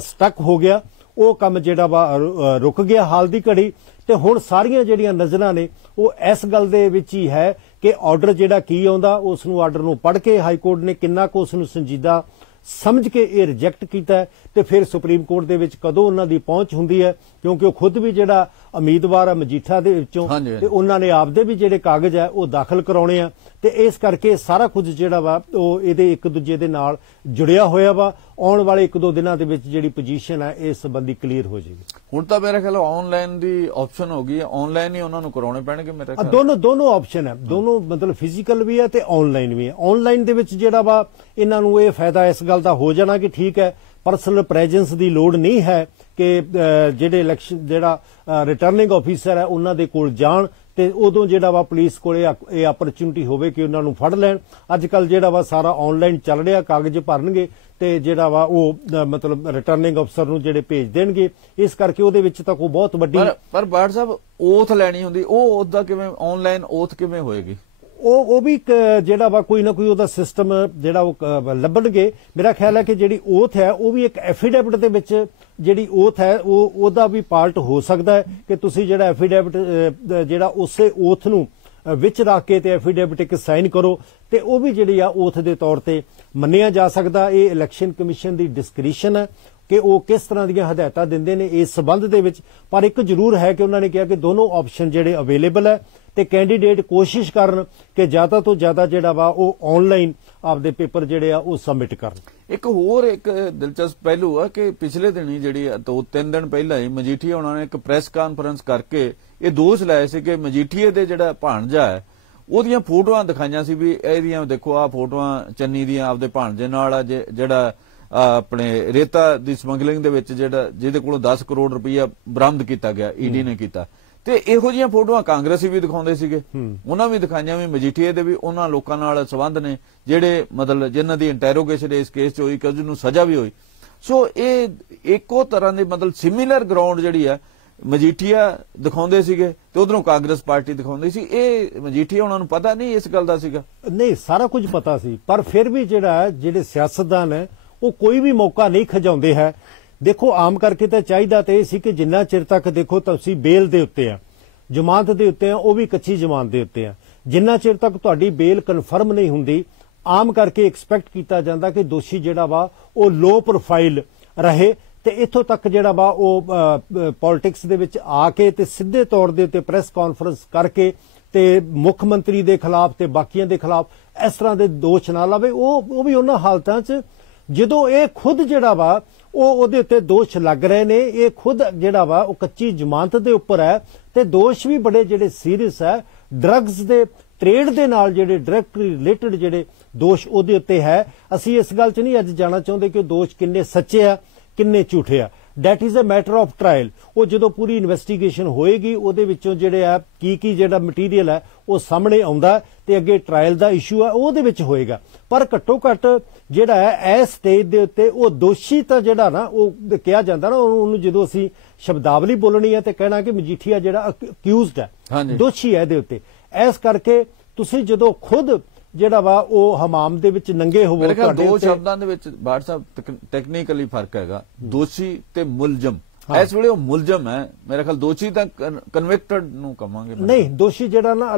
ਸਟਕ ਹੋ ਗਿਆ, ਉਹ ਕੰਮ ਜਿਹੜਾ ਵਾ ਰੁਕ ਗਿਆ ਹਾਲ ਦੀ ਘੜੀ। ਤੇ ਹੁਣ ਸਾਰੀਆਂ ਜਿਹੜੀਆਂ ਨਜ਼ਰਾਂ ਨੇ ਉਹ ਇਸ ਗੱਲ ਦੇ ਵਿੱਚ ਹੀ ਹੈ ਕਿ ਆਰਡਰ ਜਿਹੜਾ ਕੀ ਆਉਂਦਾ, ਉਸ ਨੂੰ ਆਰਡਰ ਨੂੰ ਪੜ੍ਹ ਕੇ ਹਾਈ ਕੋਰਟ ਨੇ ਕਿੰਨਾ ਕੁ ਉਸ ਨੂੰ ਸੰਜੀਦਾ ਸਮਝ ਕੇ ਇਹ ਰਿਜੈਕਟ ਕੀਤਾ ਤੇ ਫਿਰ ਸੁਪਰੀਮ ਕੋਰਟ ਦੇ ਵਿੱਚ ਕਦੋਂ ਉਹਨਾਂ ਦੀ ਪਹੁੰਚ ਹੁੰਦੀ ਹੈ, ਕਿਉਂਕਿ ਉਹ ਖੁਦ ਵੀ ਜਿਹੜਾ ਉਮੀਦਵਾਰ ਆ ਮਜੀਠਾ ਦੇ ਵਿੱਚੋਂ ਤੇ ਉਹਨਾਂ ਨੇ ਆਪਦੇ ਵੀ ਜਿਹੜੇ ਕਾਗਜ਼ ਆ ਉਹ ਦਾਖਲ ਕਰਾਉਣੇ ਆ ਤੇ ਇਸ ਕਰਕੇ ਸਾਰਾ ਕੁਝ ਜਿਹੜਾ ਵਾ ਉਹ ਇਹਦੇ ਇੱਕ ਦੂਜੇ ਦੇ ਨਾਲ ਜੁੜਿਆ ਹੋਇਆ ਵਾ। ਆਉਣ ਵਾਲੇ 1-2 ਦਿਨਾਂ ਦੇ ਵਿੱਚ ਜਿਹੜੀ ਪੋਜੀਸ਼ਨ ਹੈ ਇਸ ਸੰਬੰਧੀ ਕਲੀਅਰ ਹੋ ਜਾਏਗੀ। ਹੁਣ ਤਾਂ ਮੇਰੇ ਖਿਆਲ ਆਨਲਾਈਨ ਦੀ ਆਪਸ਼ਨ ਹੋ ਗਈ ਹੈ, ਆਨਲਾਈਨ ਹੀ ਉਹਨਾਂ ਨੂੰ ਕਰਾਉਣੇ ਪੈਣਗੇ ਮੇਰੇ ਖਿਆਲ। ਦੋਨੋਂ ਆਪਸ਼ਨ ਹੈ, ਦੋਨੋਂ ਮਤਲਬ ਫਿਜ਼ੀਕਲ ਵੀ ਹੈ ਤੇ ਆਨਲਾਈਨ ਵੀ ਹੈ। ਆਨਲਾਈਨ ਦੇ ਵਿੱਚ ਜਿਹੜਾ ਵਾ ਇਹਨਾਂ ਨੂੰ ਇਹ ਫਾਇਦਾ ਇਸ ਗੱਲ ਦਾ ਹੋ ਜਾਣਾ ਕਿ ਠੀਕ ਹੈ ਪਰਸਨਲ ਪ੍ਰੈਜ਼ੈਂਸ ਦੀ ਲੋੜ ਨਹੀਂ ਹੈ ਕਿ ਜਿਹੜੇ ਇਲੈਕਸ਼ਨ ਜਿਹੜਾ ਰਿਟਰਨਿੰਗ ਆਫੀਸਰ ਹੈ ਉਹਨਾਂ ਦੇ ਕੋਲ ਜਾਣ ਤੇ ਉਦੋਂ ਜਿਹੜਾ ਵਾ ਪੁਲਿਸ ਕੋਲੇ ਇਹ ਆਪਰਚੁਨਿਟੀ ਹੋਵੇ ਕਿ ਉਹਨਾਂ ਨੂੰ ਫੜ ਲੈਣ। ਅੱਜ ਕੱਲ ਜਿਹੜਾ ਵਾ ਸਾਰਾ ਆਨਲਾਈਨ ਚੱਲ ਰਿਹਾ, ਕਾਗਜ਼ ਭਰਨਗੇ ਤੇ ਜਿਹੜਾ ਵਾ ਉਹ ਮਤਲਬ ਰਿਟਰਨਿੰਗ ਅਫਸਰ ਨੂੰ ਜਿਹੜੇ ਭੇਜ ਦੇਣਗੇ, ਇਸ ਕਰਕੇ ਉਹਦੇ ਵਿੱਚ ਤਾਂ ਕੋਈ ਬਹੁਤ ਵੱਡੀ ਪਰ ਬਾੜ ਸਾਹਿਬ ਓਥ ਲੈਣੀ ਹੁੰਦੀ, ਉਹ ਉਹਦਾ ਕਿਵੇਂ ਆਨਲਾਈਨ ਓਥ ਕਿਵੇਂ ਹੋਏਗੀ? ਉਹ ਵੀ ਜਿਹੜਾ ਵਾ ਕੋਈ ਨਾ ਕੋਈ ਉਹਦਾ ਸਿਸਟਮ ਜਿਹੜਾ ਉਹ ਲੱਭਣਗੇ। ਮੇਰਾ ਖਿਆਲ ਹੈ ਕਿ ਜਿਹੜੀ ਓਥ ਹੈ ਉਹ ਵੀ ਇੱਕ ਐਫੀਡੇਵਿਟ ਦੇ ਵਿੱਚ ਜਿਹੜੀ ਓਥ ਹੈ ਉਹਦਾ ਵੀ ਪਾਰਟ ਹੋ ਸਕਦਾ ਹੈ ਕਿ ਤੁਸੀਂ ਜਿਹੜਾ ਐਫੀਡੇਵਿਟ ਜਿਹੜਾ ਉਸੇ ਓਥ ਨੂੰ ਵਿੱਚ ਰੱਖ ਕੇ ਤੇ ਐਫੀਡੇਵਿਟ ਇੱਕ ਸਾਈਨ ਕਰੋ ਤੇ ਉਹ ਵੀ ਜਿਹੜੀ ਆ ਓਥ ਦੇ ਤੌਰ ਤੇ ਮੰਨਿਆ ਜਾ ਸਕਦਾ। ਇਹ ਇਲੈਕਸ਼ਨ ਕਮਿਸ਼ਨ ਦੀ ਡਿਸਕ੍ਰਿਸ਼ਨ ਹੈ ਕਿ ਉਹ ਕਿਸ ਤਰ੍ਹਾਂ ਦੀਆਂ ਹਦਾਇਤਾਂ ਦਿੰਦੇ ਨੇ ਇਸ ਸਬੰਧ ਦੇ ਵਿੱਚ, ਪਰ ਇੱਕ ਜ਼ਰੂਰ ਹੈ ਕਿ ਉਹਨਾਂ ਨੇ ਕਿਹਾ ਕਿ ਦੋਨੋਂ ਆਪਸ਼ਨ ਜਿਹੜੇ ਅਵੇਲੇਬਲ ਹੈ ਤੇ ਕੈਂਡੀਡੇਟ ਕੋਸ਼ਿਸ਼ ਕਰਨ ਕਿ ਜ਼ਿਆਦਾ ਤੋਂ ਜ਼ਿਆਦਾ ਜਿਹੜਾ ਵਾ ਉਹ ਆਨਲਾਈਨ ਆਪਦੇ ਪੇਪਰ ਜਿਹੜੇ ਆ ਉਹ ਸਬਮਿਟ ਕਰਨ। ਇੱਕ ਹੋਰ ਇੱਕ ਦਿਲਚਸਪ ਪਹਿਲੂ ਆ ਕਿ ਪਿਛਲੇ ਦਿਨੀ ਜਿਹੜੀ 2-3 ਦਿਨ ਪਹਿਲਾਂ ਹੀ ਮਜੀਠੀਆ ਉਹਨਾਂ ਨੇ ਇੱਕ ਪ੍ਰੈਸ ਕਾਨਫਰੰਸ ਕਰਕੇ ਇਹ ਦੋਸ਼ ਲਾਏ ਸੀ ਕਿ ਮਜੀਠੀਏ ਦੇ ਜਿਹੜਾ ਭਾਣਜਾ ਹੈ ਉਹਦੀਆਂ ਫੋਟੋਆਂ ਦਿਖਾਈਆਂ ਸੀ ਵੀ ਇਹਦੀਆਂ ਦੇਖੋ ਆਹ ਫੋਟੋਆਂ ਚੰਨੀ ਦੀਆਂ ਆਪਦੇ ਭਾਣਜੇ ਨਾਲ ਆ ਜਿਹੜਾ ਆਪਣੇ ਰੇਤਾ ਦੀ ਸਮਗਲਿੰਗ ਦੇ ਵਿੱਚ ਜਿਹਦੇ ਕੋਲੋਂ 10 ਕਰੋੜ ਰੁਪਈਆ ਬਰਾਮਦ ਕੀਤਾ ਗਿਆ, ਈਡੀ ਨੇ ਕੀਤਾ। ਤੇ ਇਹੋ ਜਿਹੀਆਂ ਫੋਟੋਆਂ ਕਾਂਗਰਸੀ ਵੀ ਦਿਖਾਉਂਦੇ ਸੀਗੇ, ਉਹਨਾਂ ਵੀ ਦਿਖਾਈਆਂ ਵੀ ਮਜੀਠੀਏ ਦੇ ਵੀ ਉਹਨਾਂ ਲੋਕਾਂ ਨਾਲ ਸੰਬੰਧ ਨੇ ਜਿਹੜੇ ਮਤਲਬ ਜਿਨ੍ਹਾਂ ਦੀ ਇੰਟੈਰੋਗੇਸ਼ਨ ਇਸ ਕੇਸ 'ਚ ਹੋਈ ਕਿ ਉਹਨੂੰ ਸਜ਼ਾ ਵੀ ਹੋਈ। ਸੋ ਇਹ ਇੱਕੋ ਤਰ੍ਹਾਂ ਦੀ ਮਤਲਬ ਸਿਮਿਲਰ ਗਰਾਊਂਡ ਜਿਹੜੀ ਆ ਮਜੀਠੀਆ ਦਿਖਾਉਂਦੇ ਸੀਗੇ ਤੇ ਉਧਰੋਂ ਕਾਂਗਰਸ ਪਾਰਟੀ ਦਿਖਾਉਂਦੀ ਸੀ। ਇਹ ਮਜੀਠੀਆ ਉਹਨਾਂ ਨੂੰ ਪਤਾ ਨਹੀਂ ਇਸ ਗੱਲ ਦਾ ਸੀਗਾ? ਨਹੀਂ, ਸਾਰਾ ਕੁਝ ਪਤਾ ਸੀ, ਪਰ ਫਿਰ ਵੀ ਜਿਹੜੇ ਸਿਆਸਤਦਾਨ ਹੈ ਉਹ ਕੋਈ ਵੀ ਮੌਕਾ ਨਹੀਂ ਖਜਾਉਂਦੇ ਹੈ। ਦੇਖੋ ਆਮ ਕਰਕੇ ਤਾਂ ਚਾਹੀਦਾ ਤੇ ਇਹ ਸੀ ਕਿ ਜਿੰਨਾ ਚਿਰ ਤੱਕ ਦੇਖੋ ਤੁਸੀਂ ਬੇਲ ਦੇ ਉੱਤੇ ਆ, ਜ਼ਮਾਨਤ ਦੇ ਉੱਤੇ ਆ, ਉਹ ਵੀ ਕੱਚੀ ਜ਼ਮਾਨਤ ਦੇ ਉੱਤੇ ਆ, ਜਿੰਨਾ ਚਿਰ ਤੱਕ ਤੁਹਾਡੀ ਬੇਲ ਕਨਫਰਮ ਨਹੀਂ ਹੁੰਦੀ ਆਮ ਕਰਕੇ ਐਕਸਪੈਕਟ ਕੀਤਾ ਜਾਂਦਾ ਕਿ ਦੋਸ਼ੀ ਜਿਹੜਾ ਵਾ ਉਹ ਲੋ ਪ੍ਰੋਫਾਈਲ ਰਹੇ ਤੇ ਇੱਥੋਂ ਤੱਕ ਜਿਹੜਾ ਵਾ ਉਹ ਪੋਲਿਟਿਕਸ ਦੇ ਵਿੱਚ ਆ ਕੇ ਤੇ ਸਿੱਧੇ ਤੌਰ ਦੇ ਉੱਤੇ ਪ੍ਰੈਸ ਕਾਨਫਰੰਸ ਕਰਕੇ ਤੇ ਮੁੱਖ ਮੰਤਰੀ ਦੇ ਖਿਲਾਫ ਤੇ ਬਾਕੀਆਂ ਦੇ ਖਿਲਾਫ ਇਸ ਤਰ੍ਹਾਂ ਦੇ ਦੋਸ਼ ਨਾ ਲਾਵੇ। ਉਹ ਵੀ ਉਹਨਾਂ ਹਾਲਤਾਂ 'ਚ ਜਦੋਂ ਇਹ ਖੁਦ ਜਿਹੜਾ ਵਾ ਉਹਦੇ ਉੱਤੇ ਦੋਸ਼ ਲੱਗ ਰਹੇ ਨੇ, ਇਹ ਖੁਦ ਜਿਹੜਾ ਵਾ ਉਹ ਕੱਚੀ ਜ਼ਮਾਨਤ ਦੇ ਉੱਪਰ ਹੈ ਤੇ ਦੋਸ਼ ਵੀ ਬੜੇ ਜਿਹੜੇ ਸੀਰੀਅਸ ਹੈ, ਡਰੱਗਸ ਦੇ ਟ੍ਰੇਡ ਦੇ ਨਾਲ ਜਿਹੜੇ ਡਾਇਰੈਕਟਲੀ ਰਿਲੇਟਡ ਜਿਹੜੇ ਦੋਸ਼ ਉਹਦੇ ਉੱਤੇ ਹੈ। ਅਸੀਂ ਇਸ ਗੱਲ 'ਚ ਨਹੀਂ ਅੱਜ ਜਾਣਾ ਚਾਹੁੰਦੇ ਕਿ ਦੋਸ਼ ਕਿੰਨੇ ਸੱਚੇ ਆ ਕਿੰਨੇ ਝੂਠੇ ਆ। That is a matter of trial. ਉਹ ਜਦੋਂ ਪੂਰੀ ਇਨਵੈਸਟੀਗੇਸ਼ਨ ਹੋਏਗੀ ਉਹਦੇ ਵਿੱਚੋਂ ਜਿਹੜੇ ਆ ਕੀ ਜਿਹੜਾ ਮਟੀਰੀਅਲ ਹੈ ਉਹ ਸਾਹਮਣੇ ਆਉਂਦਾ ਤੇ ਅੱਗੇ ਟ੍ਰਾਇਲ ਦਾ ਇਸ਼ੂ ਆ ਉਹਦੇ ਵਿੱਚ ਹੋਏਗਾ। ਪਰ ਘੱਟੋ ਘੱਟ ਜਿਹੜਾ ਹੈ ਇਸ ਸਟੇਜ ਦੇ ਉੱਤੇ ਉਹ ਦੋਸ਼ੀ ਤਾਂ ਜਿਹੜਾ ਨਾ ਉਹ ਕਿਹਾ ਜਾਂਦਾ ਨਾ ਉਹਨੂੰ ਜਦੋਂ ਅਸੀਂ ਸ਼ਬਦਾਵਲੀ ਬੋਲਣੀ ਹੈ ਤੇ ਕਹਿਣਾ ਕਿ ਮਜੀਠੀਆ ਜਿਹੜਾ ਅਕਿਊਜ਼ਡ ਹੈ ਦੋਸ਼ੀ ਹੈ ਇਹਦੇ ਉੱਤੇ। ਇਸ ਕਰਕੇ ਤੁਸੀਂ ਜਦੋਂ ਖੁਦ ਜਿਹੜਾ ਵਾ ਉਹ ਹਮਾਮ ਦੇ ਵਿੱਚ ਨੰਗੇ ਹੋਵੋ ਤੁਹਾਡੇ ਦੋ ਸ਼ਬਦਾਂ ਦੇ ਵਿੱਚ ਬਾਟ ਸਾਹਿਬ ਟੈਕਨੀਕਲੀ ਫਰਕ ਹੈਗਾ ਦੋਸ਼ੀ ਤੇ ਮੁਲਜ਼ਮ। ਇਸ ਵੇਲੇ ਉਹ ਮੁਲਜ਼ਮ ਹੈ ਮੇਰੇ ਖਿਆਲ ਦੋਸ਼ੀ ਤਾਂ ਕਨਵਿਕਟਡ ਨੂੰ ਕਹਾਂਗੇ ਨਹੀਂ। ਦੋਸ਼ੀ ਜਿਹੜਾ ਨਾ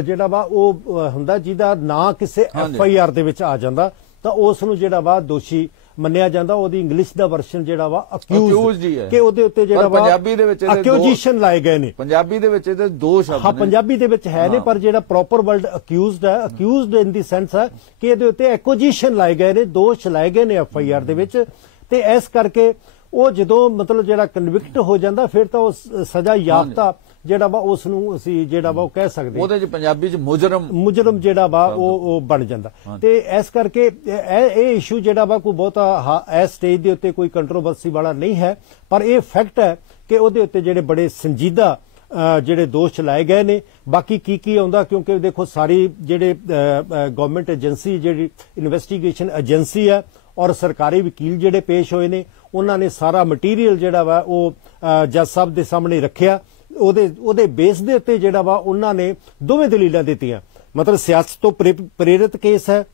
ਜਿਹੜਾ ਵਾ ਉਹ ਹੁੰਦਾ ਜਿਹਦਾ ਨਾਂ ਕਿਸੇ FIR ਦੇ ਵਿੱਚ ਆ ਜਾਂਦਾ ਤਾਂ ਉਸ ਨੂੰ ਜਿਹੜਾ ਵਾ ਦੋਸ਼ੀ ਮੰਨਿਆ ਜਾਂਦਾ। ਉਹਦੀ ਇੰਗਲਿਸ਼ ਦਾ ਵਰਸ਼ਨ ਜਿਹੜਾ ਵਾ ਅਕਿਊਜ਼ਡ ਕਿ ਉਹਦੇ ਉੱਤੇ ਜਿਹੜਾ ਵਾ ਪੰਜਾਬੀ ਦੇ ਵਿੱਚ ਅਕਿਊਜ਼ੇਸ਼ਨ ਲਾਏ ਗਏ ਨੇ। ਪੰਜਾਬੀ ਦੇ ਵਿੱਚ ਇਹਦੇ ਦੋ ਸ਼ਬਦ ਹਾਂ ਪੰਜਾਬੀ ਦੇ ਵਿੱਚ ਹੈ ਨੇ ਪਰ ਜਿਹੜਾ ਪ੍ਰੋਪਰ ਵਰਡ ਅਕਿਊਜ਼ਡ ਹੈ ਅਕਿਊਜ਼ਡ ਇਨ ਦੀ ਸੈਂਸ ਹੈ ਕਿ ਇਹਦੇ ਉੱਤੇ ਐਕੁਜੀਸ਼ਨ ਲਾਏ ਗਏ ਨੇ ਦੋਸ਼ ਲਾਏ ਗਏ ਨੇ FIR ਦੇ ਵਿੱਚ। ਤੇ ਇਸ ਕਰਕੇ ਉਹ ਜਦੋਂ ਮਤਲਬ ਜਿਹੜਾ ਕਨਵਿਕਟ ਹੋ ਜਾਂਦਾ ਫਿਰ ਤਾਂ ਉਹ ਸਜ਼ਾ ਯਾਫਤਾ ਜਿਹੜਾ ਵਾ ਉਸ ਨੂੰ ਅਸੀਂ ਜਿਹੜਾ ਵਾ ਉਹ ਕਹਿ ਸਕਦੇ ਉਹਦੇ ਚ ਪੰਜਾਬੀ ਚ ਮੁਜਰਮ ਜਿਹੜਾ ਵਾ ਉਹ ਬਣ ਜਾਂਦਾ। ਤੇ ਇਸ ਕਰਕੇ ਇਹ ਇਸ਼ੂ ਜਿਹੜਾ ਵਾ ਕੋਈ ਬਹੁਤਾ ਇਸ ਸਟੇਜ ਦੇ ਉੱਤੇ ਕੋਈ ਕੰਟਰੋਵਰਸੀ ਵਾਲਾ ਨਹੀਂ ਹੈ। ਪਰ ਇਹ ਫੈਕਟ ਹੈ ਕਿ ਉਹਦੇ ਉੱਤੇ ਜਿਹੜੇ ਬੜੇ ਸੰਜੀਦਾ ਜਿਹੜੇ ਦੋਸ਼ ਲਾਏ ਗਏ ਨੇ। ਬਾਕੀ ਕੀ ਆਉਂਦਾ ਕਿਉਂਕਿ ਦੇਖੋ ਸਾਰੀ ਜਿਹੜੇ ਗਵਰਨਮੈਂਟ ਏਜੰਸੀ ਜਿਹੜੀ ਇਨਵੈਸਟੀਗੇਸ਼ਨ ਏਜੰਸੀ ਹੈ ਔਰ ਸਰਕਾਰੀ ਵਕੀਲ ਜਿਹੜੇ ਪੇਸ਼ ਹੋਏ ਨੇ ਉਹਨਾਂ ਨੇ ਸਾਰਾ ਮਟੀਰੀਅਲ ਜਿਹੜਾ ਵਾ ਉਹ ਜੱਜ ਸਾਹਿਬ ਦੇ ਸਾਹਮਣੇ ਰੱਖਿਆ। ਉਹਦੇ ਬੇਸ ਦੇ ਉੱਤੇ ਜਿਹੜਾ ਵਾ ਉਹਨਾਂ ਨੇ ਦੋਵੇਂ ਦਲੀਲਾਂ ਦਿੱਤੀਆਂ। ਮਤਲਬ ਸਿਆਸਤ ਤੋਂ ਪ੍ਰੇਰਿਤ ਕੇਸ ਹੈ।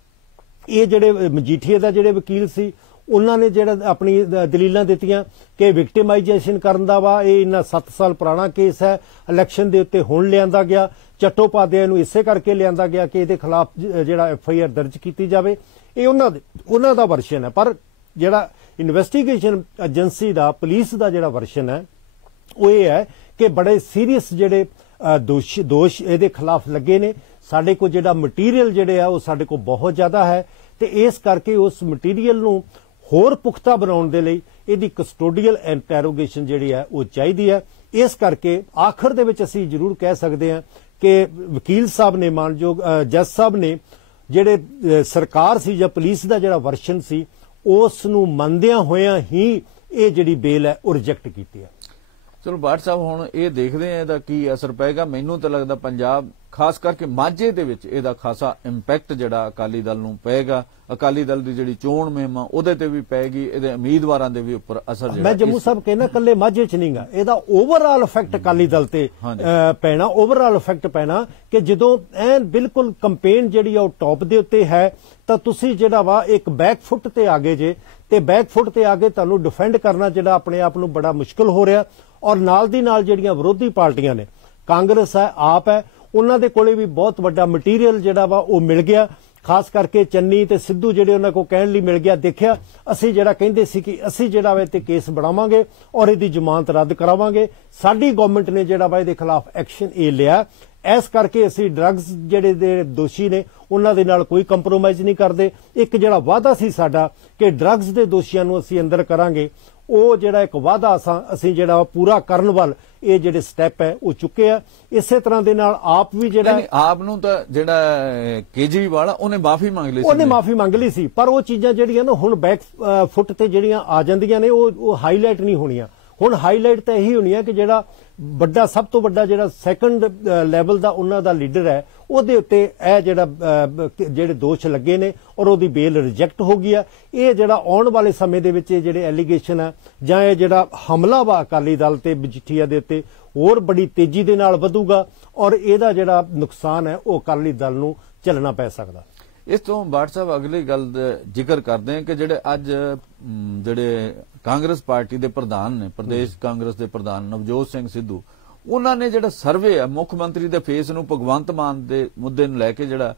ਇਹ ਜਿਹੜੇ ਮਜੀਠੀਆ ਦਾ ਜਿਹੜੇ ਵਕੀਲ ਸੀ ਉਹਨਾਂ ਨੇ ਜਿਹੜਾ ਆਪਣੀ ਦਲੀਲਾਂ ਦਿੱਤੀਆਂ ਕਿ ਵਿਕਟਿਮਾਈਜੇਸ਼ਨ ਕਰਨ ਦਾ ਵਾ ਇਹ ਇੰਨਾ 7 ਸਾਲ ਪੁਰਾਣਾ ਕੇਸ ਹੈ। ਇਲੈਕਸ਼ਨ ਦੇ ਉੱਤੇ ਹੁਣ ਲਿਆਂਦਾ ਗਿਆ। ਚੱਟੋਪਾਧਿਆਏ ਨੂੰ ਇਸੇ ਕਰਕੇ ਲਿਆਂਦਾ ਗਿਆ ਕਿ ਇਹਦੇ ਖਿਲਾਫ ਜਿਹੜਾ FIR ਦਰਜ ਕੀਤੀ ਜਾਵੇ। ਇਹ ਉਹਨਾਂ ਦਾ ਵਰਸ਼ਨ ਹੈ। ਪਰ ਜਿਹੜਾ ਇਨਵੈਸਟੀਗੇਸ਼ਨ ਏਜੰਸੀ ਦਾ ਪੁਲਿਸ ਦਾ ਜਿਹੜਾ ਵਰਸ਼ਨ ਹੈ ਉਹ ਇਹ ਹੈ ਕਿ ਬੜੇ ਸੀਰੀਅਸ ਜਿਹੜੇ ਦੋਸ਼ ਇਹਦੇ ਖਿਲਾਫ ਲੱਗੇ ਨੇ। ਸਾਡੇ ਕੋਲ ਜਿਹੜਾ ਮਟੀਰੀਅਲ ਜਿਹੜੇ ਆ ਉਹ ਸਾਡੇ ਕੋਲ ਬਹੁਤ ਜ਼ਿਆਦਾ ਹੈ ਤੇ ਇਸ ਕਰਕੇ ਉਸ ਮਟੀਰੀਅਲ ਨੂੰ ਹੋਰ ਪੁਖਤਾ ਬਣਾਉਣ ਦੇ ਲਈ ਇਹਦੀ ਕਸਟੋਡੀਅਲ ਇੰਟਰੋਗੇਸ਼ਨ ਜਿਹੜੀ ਹੈ ਉਹ ਚਾਹੀਦੀ ਹੈ। ਇਸ ਕਰਕੇ ਆਖਰ ਦੇ ਵਿੱਚ ਅਸੀਂ ਜ਼ਰੂਰ ਕਹਿ ਸਕਦੇ ਹਾਂ ਕਿ ਵਕੀਲ ਸਾਹਿਬ ਨੇ ਮਾਨਯੋਗ ਜੱਜ ਸਾਹਿਬ ਨੇ ਜਿਹੜੇ ਸਰਕਾਰ ਸੀ ਜਾਂ ਪੁਲਿਸ ਦਾ ਜਿਹੜਾ ਵਰਸ਼ਨ ਸੀ ਉਸ ਨੂੰ ਮੰਨਦਿਆਂ ਹੋਇਆਂ ਹੀ ਇਹ ਜਿਹੜੀ ਬੇਲ ਹੈ ਉਹ ਰਿਜੈਕਟ ਕੀਤੀ ਹੈ। ਚਲੋ ਬਾਟ ਸਾਹਿਬ ਹੁਣ ਇਹ ਦੇਖਦੇ ਆ ਇਹਦਾ ਕੀ ਅਸਰ ਪਏਗਾ। ਮੈਨੂੰ ਤਾਂ ਲੱਗਦਾ ਪੰਜਾਬ ਖਾਸ ਕਰਕੇ ਮਾਝੇ ਦੇ ਵਿੱਚ ਇਹਦਾ ਖਾਸਾ ਇੰਪੈਕਟ ਜਿਹੜਾ ਅਕਾਲੀ ਦਲ ਨੂੰ ਪਏਗਾ। ਅਕਾਲੀ ਦਲ ਦੀ ਜਿਹੜੀ ਚੋਣ ਮੁਹਿੰਮ ਉਹਦੇ ਤੇ ਵੀ ਪਏਗੀ ਇਹਦੇ ਉਮੀਦਵਾਰਾਂ ਦੇ ਵੀ ਉੱਪਰ ਅਸਰ ਜਿਹੜਾ ਮੈਂ ਜੰਮੂ ਸਾਹਿਬ ਕਹਿੰਦਾ ਕੱਲੇ ਮਾਝੇ ਚ ਨਹੀਂਗਾ ਇਹਦਾ ਓਵਰਆਲ ਇਫੈਕਟ ਅਕਾਲੀ ਦਲ ਤੇ ਪੈਣਾ। ਓਵਰਆਲ ਇਫੈਕਟ ਪੈਣਾ ਕਿ ਜਦੋਂ ਐਨ ਬਿਲਕੁਲ ਕੰਪੇਨ ਜਿਹੜੀ ਆ ਉਹ ਟੌਪ ਦੇ ਉੱਤੇ ਹੈ ਤਾਂ ਤੁਸੀਂ ਜਿਹੜਾ ਵਾ ਇੱਕ ਬੈਕਫੁੱਟ ਤੇ ਆ ਗਏ ਜੇ ਤੇ ਬੈਕਫੁੱਟ ਤੇ ਆ ਕੇ ਤੁਹਾਨੂੰ ਡਿਫੈਂਡ ਕਰਨਾ ਜਿਹੜਾ ਆਪਣੇ ਆਪ ਨੂੰ ਬੜਾ ਮੁਸ਼ਕਲ ਹੋ ਰਿਹਾ। ਔਰ ਨਾਲ ਦੀ ਨਾਲ ਜਿਹੜੀਆਂ ਵਿਰੋਧੀ ਪਾਰਟੀਆਂ ਨੇ ਕਾਂਗਰਸ ਹੈ ਆਪ ਹੈ ਉਹਨਾਂ ਦੇ ਕੋਲੇ ਵੀ ਬਹੁਤ ਵੱਡਾ ਮਟੀਰੀਅਲ ਜਿਹੜਾ ਵਾ ਉਹ ਮਿਲ ਗਿਆ। ਖਾਸ ਕਰਕੇ ਚੰਨੀ ਤੇ ਸਿੱਧੂ ਜਿਹੜੇ ਉਹਨਾਂ ਕੋਲ ਕਹਿਣ ਲਈ ਮਿਲ ਗਿਆ। ਦੇਖਿਆ ਅਸੀਂ ਜਿਹੜਾ ਕਹਿੰਦੇ ਸੀ ਕਿ ਅਸੀਂ ਜਿਹੜਾ ਵਾ ਤੇ ਕੇਸ ਬਣਾਵਾਂਗੇ ਔਰ ਇਹਦੀ ਜ਼ਮਾਨਤ ਰੱਦ ਕਰਾਵਾਂਗੇ। ਸਾਡੀ ਗਵਰਨਮੈਂਟ ਨੇ ਜਿਹੜਾ ਵਾ ਇਹਦੇ ਖਿਲਾਫ ਐਕਸ਼ਨ ਇਹ ਲਿਆ। ਇਸ ਕਰਕੇ ਅਸੀਂ ਡਰੱਗਸ ਜਿਹੜੇ ਦੇ ਦੋਸ਼ੀ ਨੇ ਉਹਨਾਂ ਦੇ ਨਾਲ ਕੋਈ ਕੰਪਰੋਮਾਈਜ਼ ਨਹੀਂ ਕਰਦੇ। ਇੱਕ ਜਿਹੜਾ ਵਾਅਦਾ ਸੀ ਸਾਡਾ ਕਿ ਡਰੱਗਸ ਦੇ ਦੋਸ਼ੀਆਂ ਨੂੰ ਅਸੀਂ ਅੰਦਰ ਕਰਾਂਗੇ ਉਹ ਜਿਹੜਾ ਇੱਕ ਵਾਅਦਾ ਅਸੀਂ ਜਿਹੜਾ ਪੂਰਾ ਕਰਨ ਵੱਲ ਇਹ ਜਿਹੜੇ ਸਟੈਪ ਹੈ ਉਹ ਚੁੱਕੇ ਆ। ਇਸੇ ਤਰ੍ਹਾਂ ਦੇ ਨਾਲ ਆਪ ਵੀ ਜਿਹੜਾ ਆਪ ਨੂੰ ਤਾਂ ਜਿਹੜਾ ਕੇਜਰੀਵਾਲ ਉਹਨੇ ਮਾਫੀ ਮੰਗ ਲਈ ਸੀ ਉਹਨੇ ਮਾਫੀ ਮੰਗ ਲਈ ਸੀ ਪਰ ਉਹ ਚੀਜ਼ਾਂ ਜਿਹੜੀਆਂ ਨਾ ਹੁਣ ਬੈਕ ਫੁੱਟ ਤੇ ਜਿਹੜੀਆਂ ਆ ਜਾਂਦੀਆਂ ਨੇ ਉਹ ਹਾਈਲਾਈਟ ਨਹੀਂ ਹੋਣੀਆਂ। ਹੁਣ ਹਾਈਲਾਈਟ ਤਾਂ ਇਹੀ ਹੋਣੀ ਹੈ ਕਿ ਜਿਹੜਾ ਵੱਡਾ ਸਭ ਤੋਂ ਵੱਡਾ ਜਿਹੜਾ ਸੈਕੰਡ ਲੈਵਲ ਦਾ ਉਹਨਾਂ ਦਾ ਲੀਡਰ ਹੈ ਉਹਦੇ ਉੱਤੇ ਇਹ ਜਿਹੜੇ ਦੋਸ਼ ਲੱਗੇ ਨੇ ਔਰ ਉਹਦੀ ਬੇਲ ਰਿਜੈਕਟ ਹੋ ਗਈ ਆ। ਇਹ ਜਿਹੜਾ ਆਉਣ ਵਾਲੇ ਸਮੇਂ ਦੇ ਵਿੱਚ ਜਿਹੜੇ ਐਲੀਗੇਸ਼ਨ ਆ ਜਾਂ ਇਹ ਜਿਹੜਾ ਹਮਲਾ ਵਾ ਅਕਾਲੀ ਦਲ ਤੇ ਮਜੀਠੀਆ ਦੇ ਉੱਤੇ ਹੋਰ ਬੜੀ ਤੇਜ਼ੀ ਦੇ ਨਾਲ ਵਧੂਗਾ ਔਰ ਇਹਦਾ ਜਿਹੜਾ ਨੁਕਸਾਨ ਹੈ ਉਹ ਅਕਾਲੀ ਦਲ ਨੂੰ ਝੱਲਣਾ ਪੈ ਸਕਦਾ। ਇਸ ਤੋਂ ਬਾਟ ਸਾਹਿਬ ਅਗਲੀ ਗੱਲ ਜ਼ਿਕਰ ਕਰਦੇ ਹਾਂ ਕਿ ਜਿਹੜੇ ਅੱਜ ਜਿਹੜੇ ਕਾਂਗਰਸ ਪਾਰਟੀ ਦੇ ਪ੍ਰਧਾਨ ਨੇ ਪ੍ਰਦੇਸ਼ ਕਾਂਗਰਸ ਦੇ ਪ੍ਰਧਾਨ ਨਵਜੋਤ ਸਿੰਘ ਸਿੱਧੂ ਉਹਨਾਂ ਨੇ ਜਿਹੜਾ ਸਰਵੇ ਹੈ ਮੁੱਖ ਮੰਤਰੀ ਦੇ ਫੇਸ ਨੂੰ ਭਗਵੰਤ ਮਾਨ ਦੇ ਮੁੱਦੇ ਨੂੰ ਲੈ ਕੇ ਜਿਹੜਾ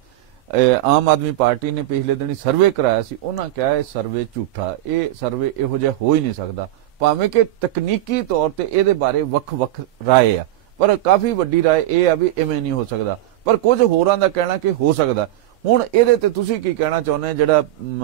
ਆਮ ਆਦਮੀ ਪਾਰਟੀ ਨੇ ਪਿਛਲੇ ਦਿਨੀ ਸਰਵੇ ਕਰਾਇਆ ਸੀ ਉਹਨਾਂ ਕਿਹਾ ਇਹ ਸਰਵੇ ਝੂਠਾ। ਇਹ ਸਰਵੇ ਇਹੋ ਜਿਹਾ ਹੋ ਹੀ ਨਹੀਂ ਸਕਦਾ ਭਾਵੇਂ ਕਿ ਤਕਨੀਕੀ ਤੌਰ ਤੇ ਇਹਦੇ ਬਾਰੇ ਵੱਖ-ਵੱਖ ਰਾਏ ਆ ਪਰ ਕਾਫੀ ਵੱਡੀ ਰਾਏ ਇਹ ਆ ਵੀ ਇਵੇਂ ਨਹੀਂ ਹੋ ਸਕਦਾ ਪਰ ਕੁਝ ਹੋਰਾਂ ਦਾ ਕਹਿਣਾ ਕਿ ਹੋ ਸਕਦਾ। ਹੁਣ ਇਹਦੇ ਤੇ ਤੁਸੀਂ ਕੀ ਕਹਿਣਾ ਚਾਹੁੰਦੇ ਜਿਹੜਾ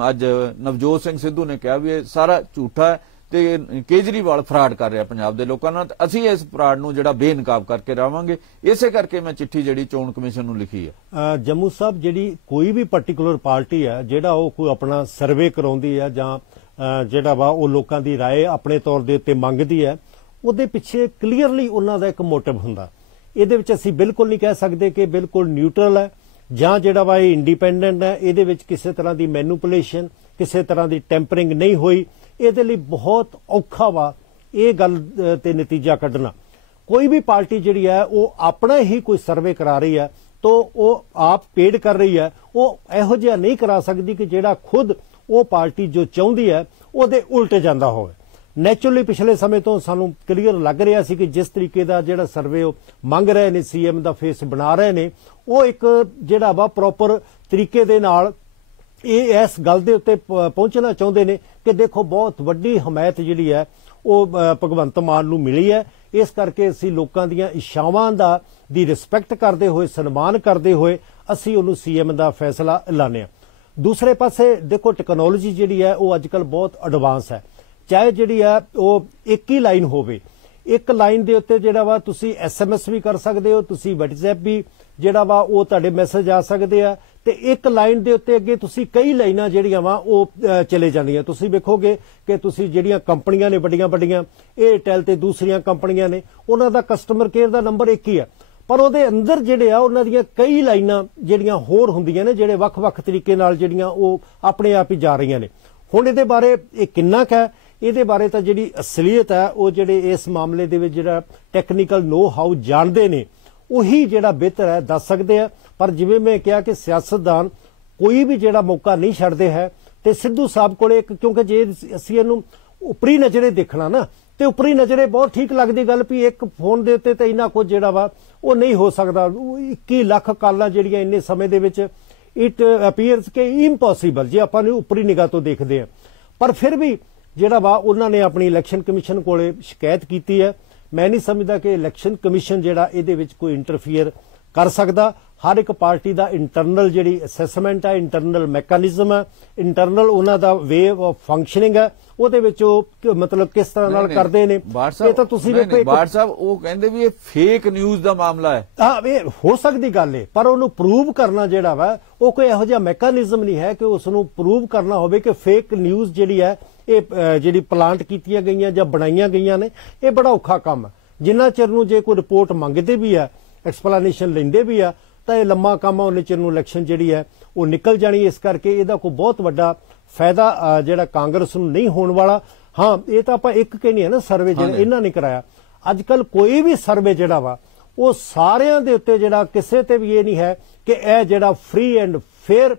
ਅੱਜ ਨਵਜੋਤ ਸਿੰਘ ਸਿੱਧੂ ਨੇ ਕਿਹਾ ਵੀ ਇਹ ਸਾਰਾ ਝੂਠਾ ਹੈ ਤੇ ਕੇਜਰੀਵਾਲ ਫਰਾਡ ਕਰ ਰਿਹਾ ਪੰਜਾਬ ਦੇ ਲੋਕਾਂ ਨਾਲ। ਅਸੀਂ ਇਸ ਫਰਾਡ ਨੂੰ ਜਿਹੜਾ ਬੇਨਕਾਬ ਕਰਕੇ ਰਹਾਂਗੇ। ਇਸੇ ਕਰਕੇ ਮੈਂ ਚਿੱਠੀ ਜਿਹੜੀ ਚੋਣ ਕਮਿਸ਼ਨ ਨੂੰ ਲਿਖੀ ਹੈ। ਜੰਮੂ ਸਾਹਿਬ, ਜਿਹੜੀ ਕੋਈ ਵੀ ਪਾਰਟਿਕੂਲਰ ਪਾਰਟੀ ਹੈ ਜਿਹੜਾ ਉਹ ਕੋਈ ਆਪਣਾ ਸਰਵੇ ਕਰਾਉਂਦੀ ਹੈ ਜਾਂ ਜਿਹੜਾ ਵਾ ਉਹ ਲੋਕਾਂ ਦੀ ਰਾਏ ਆਪਣੇ ਤੌਰ ਦੇ ਉੱਤੇ ਮੰਗਦੀ ਹੈ, ਉਹਦੇ ਪਿੱਛੇ ਕਲੀਅਰਲੀ ਉਹਨਾਂ ਦਾ ਇੱਕ ਮੋਟਿਵ ਹੁੰਦਾ। ਇਹਦੇ ਵਿੱਚ ਅਸੀਂ ਬਿਲਕੁਲ ਨਹੀਂ ਕਹਿ ਸਕਦੇ ਕਿ ਬਿਲਕੁਲ ਨਿਊਟਰਲ ਹੈ ਜਾਂ ਜਿਹੜਾ ਵਾ ਇਹ ਇੰਡੀਪੈਂਡੈਂਟ ਹੈ। ਇਹਦੇ ਵਿੱਚ ਕਿਸੇ ਤਰ੍ਹਾਂ ਦੀ ਮੈਨੂਪੂਲੇਸ਼ਨ, ਕਿਸੇ ਤਰ੍ਹਾਂ ਦੀ ਟੈਂਪਰਿੰਗ ਨਹੀਂ ਹੋਈ। ਇਹਦੇ ਲਈ ਬਹੁਤ ਔਖਾ ਵਾ ਇਹ ਗੱਲ ਤੇ ਨਤੀਜਾ ਕੱਢਣਾ। ਕੋਈ ਵੀ ਪਾਰਟੀ ਜਿਹੜੀ ਹੈ ਉਹ ਆਪਣਾ ਹੀ ਕੋਈ ਸਰਵੇ ਕਰਾ ਰਹੀ ਹੈ ਤਾਂ ਉਹ ਆਪ ਪੇਡ ਕਰ ਰਹੀ ਹੈ। ਉਹ ਇਹੋ ਜਿਹਾ ਨਹੀਂ ਕਰਾ ਸਕਦੀ ਕਿ ਜਿਹੜਾ ਖੁਦ ਉਹ ਪਾਰਟੀ ਜੋ ਚਾਹੁੰਦੀ ਹੈ ਉਹਦੇ ਉਲਟ ਜਾਂਦਾ ਹੋਵੇ। ਨੈਚੁਰਲੀ ਪਿਛਲੇ ਸਮੇਂ ਤੋਂ ਸਾਨੂੰ ਕਲੀਅਰ ਲੱਗ ਰਿਹਾ ਸੀ ਕਿ ਜਿਸ ਤਰੀਕੇ ਦਾ ਜਿਹੜਾ ਸਰਵੇ ਉਹ ਮੰਗ ਰਹੇ ਨੇ, ਸੀਐਮ ਦਾ ਫੇਸ ਬਣਾ ਰਹੇ ਨੇ, ਉਹ ਇੱਕ ਜਿਹੜਾ ਵਾ ਪ੍ਰੋਪਰ ਤਰੀਕੇ ਦੇ ਨਾਲ ਇਹ ਇਸ ਗੱਲ ਦੇ ਉੱਤੇ ਪਹੁੰਚਣਾ ਚਾਹੁੰਦੇ ਨੇ ਕਿ ਦੇਖੋ ਬਹੁਤ ਵੱਡੀ ਹਮਾਇਤ ਜਿਹੜੀ ਹੈ ਉਹ ਭਗਵੰਤ ਮਾਨ ਨੂੰ ਮਿਲੀ ਹੈ। ਇਸ ਕਰਕੇ ਅਸੀਂ ਲੋਕਾਂ ਦੀਆਂ ਇੱਛਾਵਾਂ ਦੀ ਰਿਸਪੈਕਟ ਕਰਦੇ ਹੋਏ, ਸਨਮਾਨ ਕਰਦੇ ਹੋਏ ਅਸੀਂ ਉਹਨੂੰ ਸੀਐਮ ਦਾ ਫੈਸਲਾ ਐਲਾਨਿਆ। ਦੂਸਰੇ ਪਾਸੇ ਦੇਖੋ ਟੈਕਨੋਲੋਜੀ ਜਿਹੜੀ ਹੈ ਉਹ ਅੱਜਕੱਲ ਬਹੁਤ ਐਡਵਾਂਸ ਹੈ। ਚਾਹੇ ਜਿਹੜੀ ਹੈ ਉਹ ਇੱਕ ਹੀ ਲਾਈਨ ਹੋਵੇ, ਇੱਕ ਲਾਈਨ ਦੇ ਉੱਤੇ ਜਿਹੜਾ ਵਾ ਤੁਸੀਂ SMS ਵੀ ਕਰ ਸਕਦੇ ਹੋ, ਤੁਸੀਂ WhatsApp ਵੀ ਜਿਹੜਾ ਵਾ ਉਹ ਤੁਹਾਡੇ ਮੈਸੇਜ ਆ ਸਕਦੇ ਆ, ਤੇ ਇੱਕ ਲਾਈਨ ਦੇ ਉੱਤੇ ਅੱਗੇ ਤੁਸੀਂ ਕਈ ਲਾਈਨਾਂ ਜਿਹੜੀਆਂ ਵਾ ਉਹ ਚਲੇ ਜਾਂਦੀਆਂ। ਤੁਸੀਂ ਵੇਖੋਗੇ ਕਿ ਤੁਸੀਂ ਜਿਹੜੀਆਂ ਕੰਪਨੀਆਂ ਨੇ ਵੱਡੀਆਂ ਵੱਡੀਆਂ, ਏਅਰਟੈਲ ਤੇ ਦੂਸਰੀਆਂ ਕੰਪਨੀਆਂ ਨੇ, ਉਹਨਾਂ ਦਾ ਕਸਟਮਰ ਕੇਅਰ ਦਾ ਨੰਬਰ ਇੱਕ ਹੀ ਆ, ਪਰ ਉਹਦੇ ਅੰਦਰ ਜਿਹੜੇ ਆ ਉਹਨਾਂ ਦੀਆਂ ਕਈ ਲਾਈਨਾਂ ਜਿਹੜੀਆਂ ਹੋਰ ਹੁੰਦੀਆਂ ਨੇ, ਜਿਹੜੇ ਵੱਖ-ਵੱਖ ਤਰੀਕੇ ਨਾਲ ਜਿਹੜੀਆਂ ਉਹ ਆਪਣੇ ਆਪ ਹੀ ਜਾ ਰਹੀਆਂ ਨੇ। ਹੁਣ ਇਹਦੇ ਬਾਰੇ ਇਹ ਕਿੰਨਾ ਕੁ ਹੈ, ਇਹਦੇ ਬਾਰੇ ਤਾਂ ਜਿਹੜੀ ਅਸਲੀਅਤ ਹੈ ਉਹ ਜਿਹੜੇ ਇਸ ਮਾਮਲੇ ਦੇ ਵਿੱਚ ਜਿਹੜਾ ਟੈਕਨੀਕਲ ਨੋ ਹਾਊ ਜਾਣਦੇ ਨੇ ਉਹੀ ਜਿਹੜਾ ਬਿਹਤਰ ਹੈ ਦੱਸ ਸਕਦੇ ਆ। ਪਰ ਜਿਵੇਂ ਮੈਂ ਕਿਹਾ ਕਿ ਸਿਆਸਤਦਾਨ ਕੋਈ ਵੀ ਜਿਹੜਾ ਮੌਕਾ ਨਹੀਂ ਛੱਡਦੇ ਹੈ, ਤੇ ਸਿੱਧੂ ਸਾਹਿਬ ਕੋਲੇ ਕਿਉਂਕਿ ਜੇ ਅਸੀਂ ਇਹਨੂੰ ਉਪਰੀ ਨਜ਼ਰੇ ਦੇਖਣਾ ਨਾ, ਤੇ ਉਪਰੀ ਨਜ਼ਰੇ ਬਹੁਤ ਠੀਕ ਲੱਗਦੀ ਗੱਲ ਵੀ ਇੱਕ ਫੋਨ ਦੇ ਉੱਤੇ ਤੇ ਇੰਨਾ ਕੁਝ ਜਿਹੜਾ ਵਾ ਉਹ ਨਹੀਂ ਹੋ ਸਕਦਾ। 21 ਲੱਖ ਕਾਲਾਂ ਜਿਹੜੀਆਂ ਇੰਨੇ ਸਮੇਂ ਦੇ ਵਿੱਚ ਇਟ ਅਪੀਅਰਸ ਕਿ ਇੰਪੋਸੀਬਲ ਜੇ ਆਪਾਂ ਨੂੰ ਉਪਰੀ ਨਿਗਾਹ ਤੋਂ ਦੇਖਦੇ ਆ। ਪਰ ਫਿਰ ਵੀ ਜਿਹੜਾ ਵਾ ਉਹਨਾਂ ਨੇ ਆਪਣੀ ਇਲੈਕਸ਼ਨ ਕਮਿਸ਼ਨ ਕੋਲੇ ਸ਼ਿਕਾਇਤ ਕੀਤੀ ਹੈ। ਮੈਂ ਨਹੀਂ ਸਮਝਦਾ ਕਿ ਇਲੈਕਸ਼ਨ ਕਮਿਸ਼ਨ ਜਿਹੜਾ ਇਹਦੇ ਵਿੱਚ ਕੋਈ ਇੰਟਰਫੀਅਰ ਕਰ ਸਕਦਾ। ਹਰ ਇੱਕ ਪਾਰਟੀ ਦਾ ਇੰਟਰਨਲ ਜਿਹੜੀ ਅਸੈਸਮੈਂਟ ਹੈ, ਇੰਟਰਨਲ ਮੈਕੈਨਿਜ਼ਮ ਹੈ, ਇੰਟਰਨਲ ਉਹਨਾਂ ਦਾ ਵੇ ਆਫ ਫੰਕਸ਼ਨਿੰਗ ਹੈ, ਉਹਦੇ ਵਿੱਚ ਉਹ ਮਤਲਬ ਕਿਸ ਤਰ੍ਹਾਂ ਨਾਲ ਕਰਦੇ ਨੇ। ਇਹ ਤਾਂ ਤੁਸੀਂ ਵੇਖੋ ਬਾੜ ਸਾਹਿਬ ਉਹ ਕਹਿੰਦੇ ਵੀ ਇਹ ਫੇਕ ਨਿਊਜ਼ ਦਾ ਮਾਮਲਾ ਹੈ। ਹਾਂ, ਇਹ ਹੋ ਸਕਦੀ ਗੱਲ ਹੈ, ਪਰ ਉਹਨੂੰ ਪ੍ਰੂਵ ਕਰਨਾ ਜਿਹੜਾ ਵਾ ਉਹ ਕੋਈ ਇਹੋ ਜਿਹਾ ਮੈਕੈਨਿਜ਼ਮ ਨਹੀਂ ਹੈ ਕਿ ਉਸ ਨੂੰ ਪ੍ਰੂਵ ਕਰਨਾ ਹੋਵੇ ਕਿ ਫੇਕ ਨਿਊਜ਼ ਜਿਹੜੀ ਹੈ ਇਹ ਜਿਹੜੀ ਪਲਾਂਟ ਕੀਤੀਆਂ ਗਈਆਂ ਜਾਂ ਬਣਾਈਆਂ ਗਈਆਂ ਨੇ। ਇਹ ਬੜਾ ਔਖਾ ਕੰਮ ਹੈ। ਜਿੰਨਾ ਚਿਰ ਨੂੰ ਜੇ ਕੋਈ ਰਿਪੋਰਟ ਮੰਗਦੇ ਵੀ ਆ, ਐਕਸਪਲੇਨੇਸ਼ਨ ਲੈਂਦੇ ਵੀ ਆ, ਤਾਂ ਇਹ ਲੰਮਾ ਕੰਮ ਆ। ਉਹਨੇ ਚਿਰ ਨੂੰ ਇਲੈਕਸ਼ਨ ਜਿਹੜੀ ਹੈ ਉਹ ਨਿਕਲ ਜਾਣੀ। ਇਸ ਕਰਕੇ ਇਹਦਾ ਕੋਈ ਬਹੁਤ ਵੱਡਾ ਫਾਇਦਾ ਜਿਹੜਾ ਕਾਂਗਰਸ ਨੂੰ ਨਹੀਂ ਹੋਣ ਵਾਲਾ। ਹਾਂ, ਇਹ ਤਾਂ ਆਪਾਂ ਇੱਕ ਕਹਿੰਦੇ ਆ ਨਾ ਸਰਵੇ ਜਿਹੜਾ ਇਹਨਾਂ ਨੇ ਕਰਾਇਆ। ਅੱਜ ਕੱਲ ਕੋਈ ਵੀ ਸਰਵੇ ਜਿਹੜਾ ਵਾ ਉਹ ਸਾਰਿਆਂ ਦੇ ਉੱਤੇ ਜਿਹੜਾ ਕਿਸੇ ਤੇ ਵੀ ਇਹ ਨਹੀਂ ਹੈ ਕਿ ਇਹ ਜਿਹੜਾ ਫ੍ਰੀ ਐਂਡ ਫੇਅਰ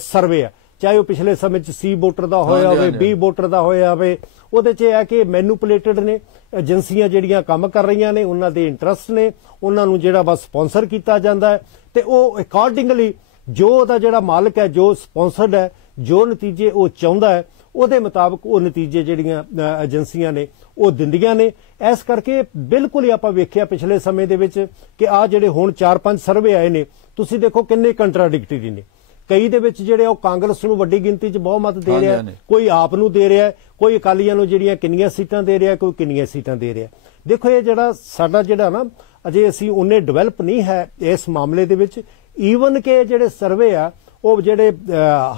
ਸਰਵੇ ਆ, ਚਾਹੇ ਉਹ ਪਿਛਲੇ ਸਮੇਂ 'ਚ C ਵੋਟਰ ਦਾ ਹੋਇਆ ਹੋਵੇ, B ਵੋਟਰ ਦਾ ਹੋਇਆ ਹੋਵੇ, ਉਹਦੇ 'ਚ ਇਹ ਹੈ ਕਿ ਮੈਨੂਪੂਲੇਟਡ ਨੇ ਏਜੰਸੀਆਂ ਜਿਹੜੀਆਂ ਕੰਮ ਕਰ ਰਹੀਆਂ ਨੇ, ਉਹਨਾਂ ਦੇ ਇੰਟਰਸਟ ਨੇ, ਉਹਨਾਂ ਨੂੰ ਜਿਹੜਾ ਬਸ ਸਪਾਂਸਰ ਕੀਤਾ ਜਾਂਦਾ ਹੈ, ਤੇ ਉਹ ਅਕੋਰਡਿੰਗਲੀ ਜੋ ਉਹਦਾ ਜਿਹੜਾ ਮਾਲਕ ਹੈ, ਜੋ ਸਪਾਂਸਰਡ ਹੈ, ਜੋ ਨਤੀਜੇ ਉਹ ਚਾਹੁੰਦਾ ਹੈ ਉਹਦੇ ਮੁਤਾਬਕ ਉਹ ਨਤੀਜੇ ਜਿਹੜੀਆਂ ਏਜੰਸੀਆਂ ਨੇ ਉਹ ਦਿੰਦੀਆਂ ਨੇ। ਇਸ ਕਰਕੇ ਬਿਲਕੁਲ ਹੀ ਆਪਾਂ ਵੇਖਿਆ ਪਿਛਲੇ ਸਮੇਂ ਦੇ ਵਿੱਚ ਕਿ ਆਹ ਜਿਹੜੇ ਹੁਣ 4-5 ਸਰਵੇ ਆਏ ਨੇ, ਤੁਸੀਂ ਦੇਖੋ ਕਿੰਨੇ ਕੰਟਰਾਡਿਕਟਰੀ ਨੇ। ਕਈ ਦੇ ਵਿੱਚ ਜਿਹੜੇ ਉਹ ਕਾਂਗਰਸ ਨੂੰ ਵੱਡੀ ਗਿਣਤੀ 'ਚ ਬਹੁਮਤ ਦੇ ਰਿਹਾ, ਕੋਈ ਆਪ ਨੂੰ ਦੇ ਰਿਹਾ, ਕੋਈ ਅਕਾਲੀਆਂ ਨੂੰ ਜਿਹੜੀਆਂ ਕਿੰਨੀਆਂ ਸੀਟਾਂ ਦੇ ਰਿਹਾ, ਕੋਈ ਕਿੰਨੀਆਂ ਸੀਟਾਂ ਦੇ ਰਿਹਾ। ਦੇਖੋ ਇਹ ਜਿਹੜਾ ਸਾਡਾ ਜਿਹੜਾ ਨਾ ਅਜੇ ਅਸੀਂ ਉਹਨੇ ਡਿਵੈਲਪ ਨਹੀਂ ਹੈ ਇਸ ਮਾਮਲੇ ਦੇ ਵਿੱਚ। ਈਵਨ ਕਿ ਜਿਹੜੇ ਸਰਵੇ ਆ ਉਹ ਜਿਹੜੇ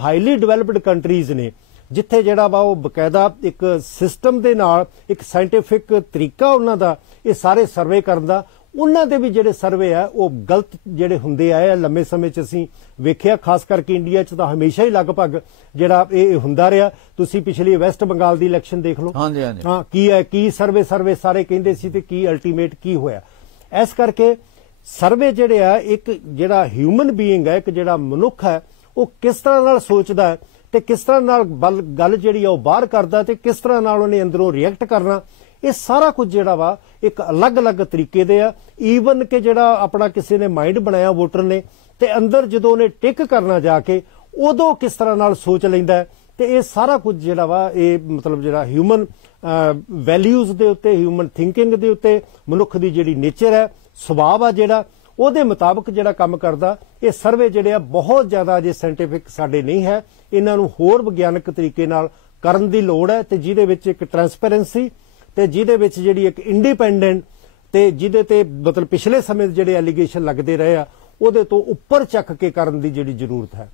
ਹਾਈਲੀ ਡਿਵੈਲਪਡ ਕੰਟਰੀਜ਼ ਨੇ, ਜਿੱਥੇ ਜਿਹੜਾ ਵਾ ਉਹ ਬਕਾਇਦਾ ਇੱਕ ਸਿਸਟਮ ਦੇ ਨਾਲ ਇੱਕ ਸਾਇੰਟੀਫਿਕ ਤਰੀਕਾ ਉਹਨਾਂ ਦਾ ਇਹ ਸਾਰੇ ਸਰਵੇ ਕਰਨ ਦਾ, ਉਹਨਾਂ ਦੇ ਵੀ ਜਿਹੜੇ ਸਰਵੇ ਆ ਉਹ ਗਲਤ ਜਿਹੜੇ ਹੁੰਦੇ ਆਏ ਆ ਲੰਮੇ ਸਮੇਂ 'ਚ ਅਸੀਂ ਵੇਖਿਆ। ਖਾਸ ਕਰਕੇ ਇੰਡੀਆ 'ਚ ਤਾਂ ਹਮੇਸ਼ਾ ਹੀ ਲਗਭਗ ਜਿਹੜਾ ਇਹ ਹੁੰਦਾ ਰਿਹਾ। ਤੁਸੀਂ ਪਿਛਲੀ ਵੈਸਟ ਬੰਗਾਲ ਦੀ ਇਲੈਕਸ਼ਨ ਦੇਖ ਲਓ। ਹਾਂ, ਕੀ ਹੈ, ਕੀ ਸਰਵੇ ਸਾਰੇ ਕਹਿੰਦੇ ਸੀ ਤੇ ਕੀ ਅਲਟੀਮੇਟ ਕੀ ਹੋਇਆ। ਇਸ ਕਰਕੇ ਸਰਵੇ ਜਿਹੜੇ ਆ ਇੱਕ ਜਿਹੜਾ ਹਿਊਮਨ ਬੀਇੰਗ ਹੈ, ਇੱਕ ਜਿਹੜਾ ਮਨੁੱਖ ਹੈ, ਉਹ ਕਿਸ ਤਰ੍ਹਾਂ ਨਾਲ ਸੋਚਦਾ ਹੈ ਤੇ ਕਿਸ ਤਰ੍ਹਾਂ ਨਾਲ ਗੱਲ ਜਿਹੜੀ ਆ ਉਹ ਬਾਹਰ ਕਰਦਾ ਤੇ ਕਿਸ ਤਰ੍ਹਾਂ ਨਾਲ ਉਹਨੇ ਅੰਦਰੋਂ ਰਿਐਕਟ ਕਰਨਾ, ਇਹ ਸਾਰਾ ਕੁਝ ਜਿਹੜਾ ਵਾ ਇੱਕ ਅਲੱਗ-ਅਲੱਗ ਤਰੀਕੇ ਦੇ ਆ। ਈਵਨ ਕਿ ਜਿਹੜਾ ਆਪਣਾ ਕਿਸੇ ਨੇ ਮਾਈਂਡ ਬਣਾਇਆ ਵੋਟਰ ਨੇ, ਤੇ ਅੰਦਰ ਜਦੋਂ ਉਹਨੇ ਟਿਕ ਕਰਨਾ ਜਾ ਕੇ ਉਦੋਂ ਕਿਸ ਤਰ੍ਹਾਂ ਨਾਲ ਸੋਚ ਲੈਂਦਾ, ਤੇ ਇਹ ਸਾਰਾ ਕੁਝ ਜਿਹੜਾ ਵਾ ਇਹ ਮਤਲਬ ਜਿਹੜਾ ਹਿਊਮਨ ਵੈਲਿਊਜ਼ ਦੇ ਉੱਤੇ, ਹਿਊਮਨ ਥਿੰਕਿੰਗ ਦੇ ਉੱਤੇ, ਮਨੁੱਖ ਦੀ ਜਿਹੜੀ ਨੇਚਰ ਹੈ, ਸੁਭਾਅ ਆ ਜਿਹੜਾ, ਉਹਦੇ ਮੁਤਾਬਕ ਜਿਹੜਾ ਕੰਮ ਕਰਦਾ। ਇਹ ਸਰਵੇ ਜਿਹੜੇ ਆ ਬਹੁਤ ਜ਼ਿਆਦਾ ਜੇ ਸਾਇੰਟੀਫਿਕ ਸਾਡੇ ਨਹੀਂ ਹੈ, ਇਹਨਾਂ ਨੂੰ ਹੋਰ ਵਿਗਿਆਨਕ ਤਰੀਕੇ ਨਾਲ ਕਰਨ ਦੀ ਲੋੜ ਹੈ ਤੇ ਜਿਹਦੇ ਵਿੱਚ ਇੱਕ ਟਰਾਂਸਪੇਰੈਂਸੀ ਤੇ ਜਿਹਦੇ ਵਿੱਚ ਜਿਹੜੀ ਇੱਕ ਇੰਡੀਪੈਂਡੈਂਟ ਤੇ ਜਿਹਦੇ ਤੇ ਮਤਲਬ ਪਿਛਲੇ ਸਮੇਂ ਜਿਹੜੇ ਐਲੀਗੇਸ਼ਨ ਲੱਗਦੇ ਰਹੇ ਆ ਉਹਦੇ ਤੋਂ ਉੱਪਰ ਚੱਕ ਕੇ ਕਰਨ ਦੀ ਜਿਹੜੀ ਜ਼ਰੂਰਤ ਹੈ।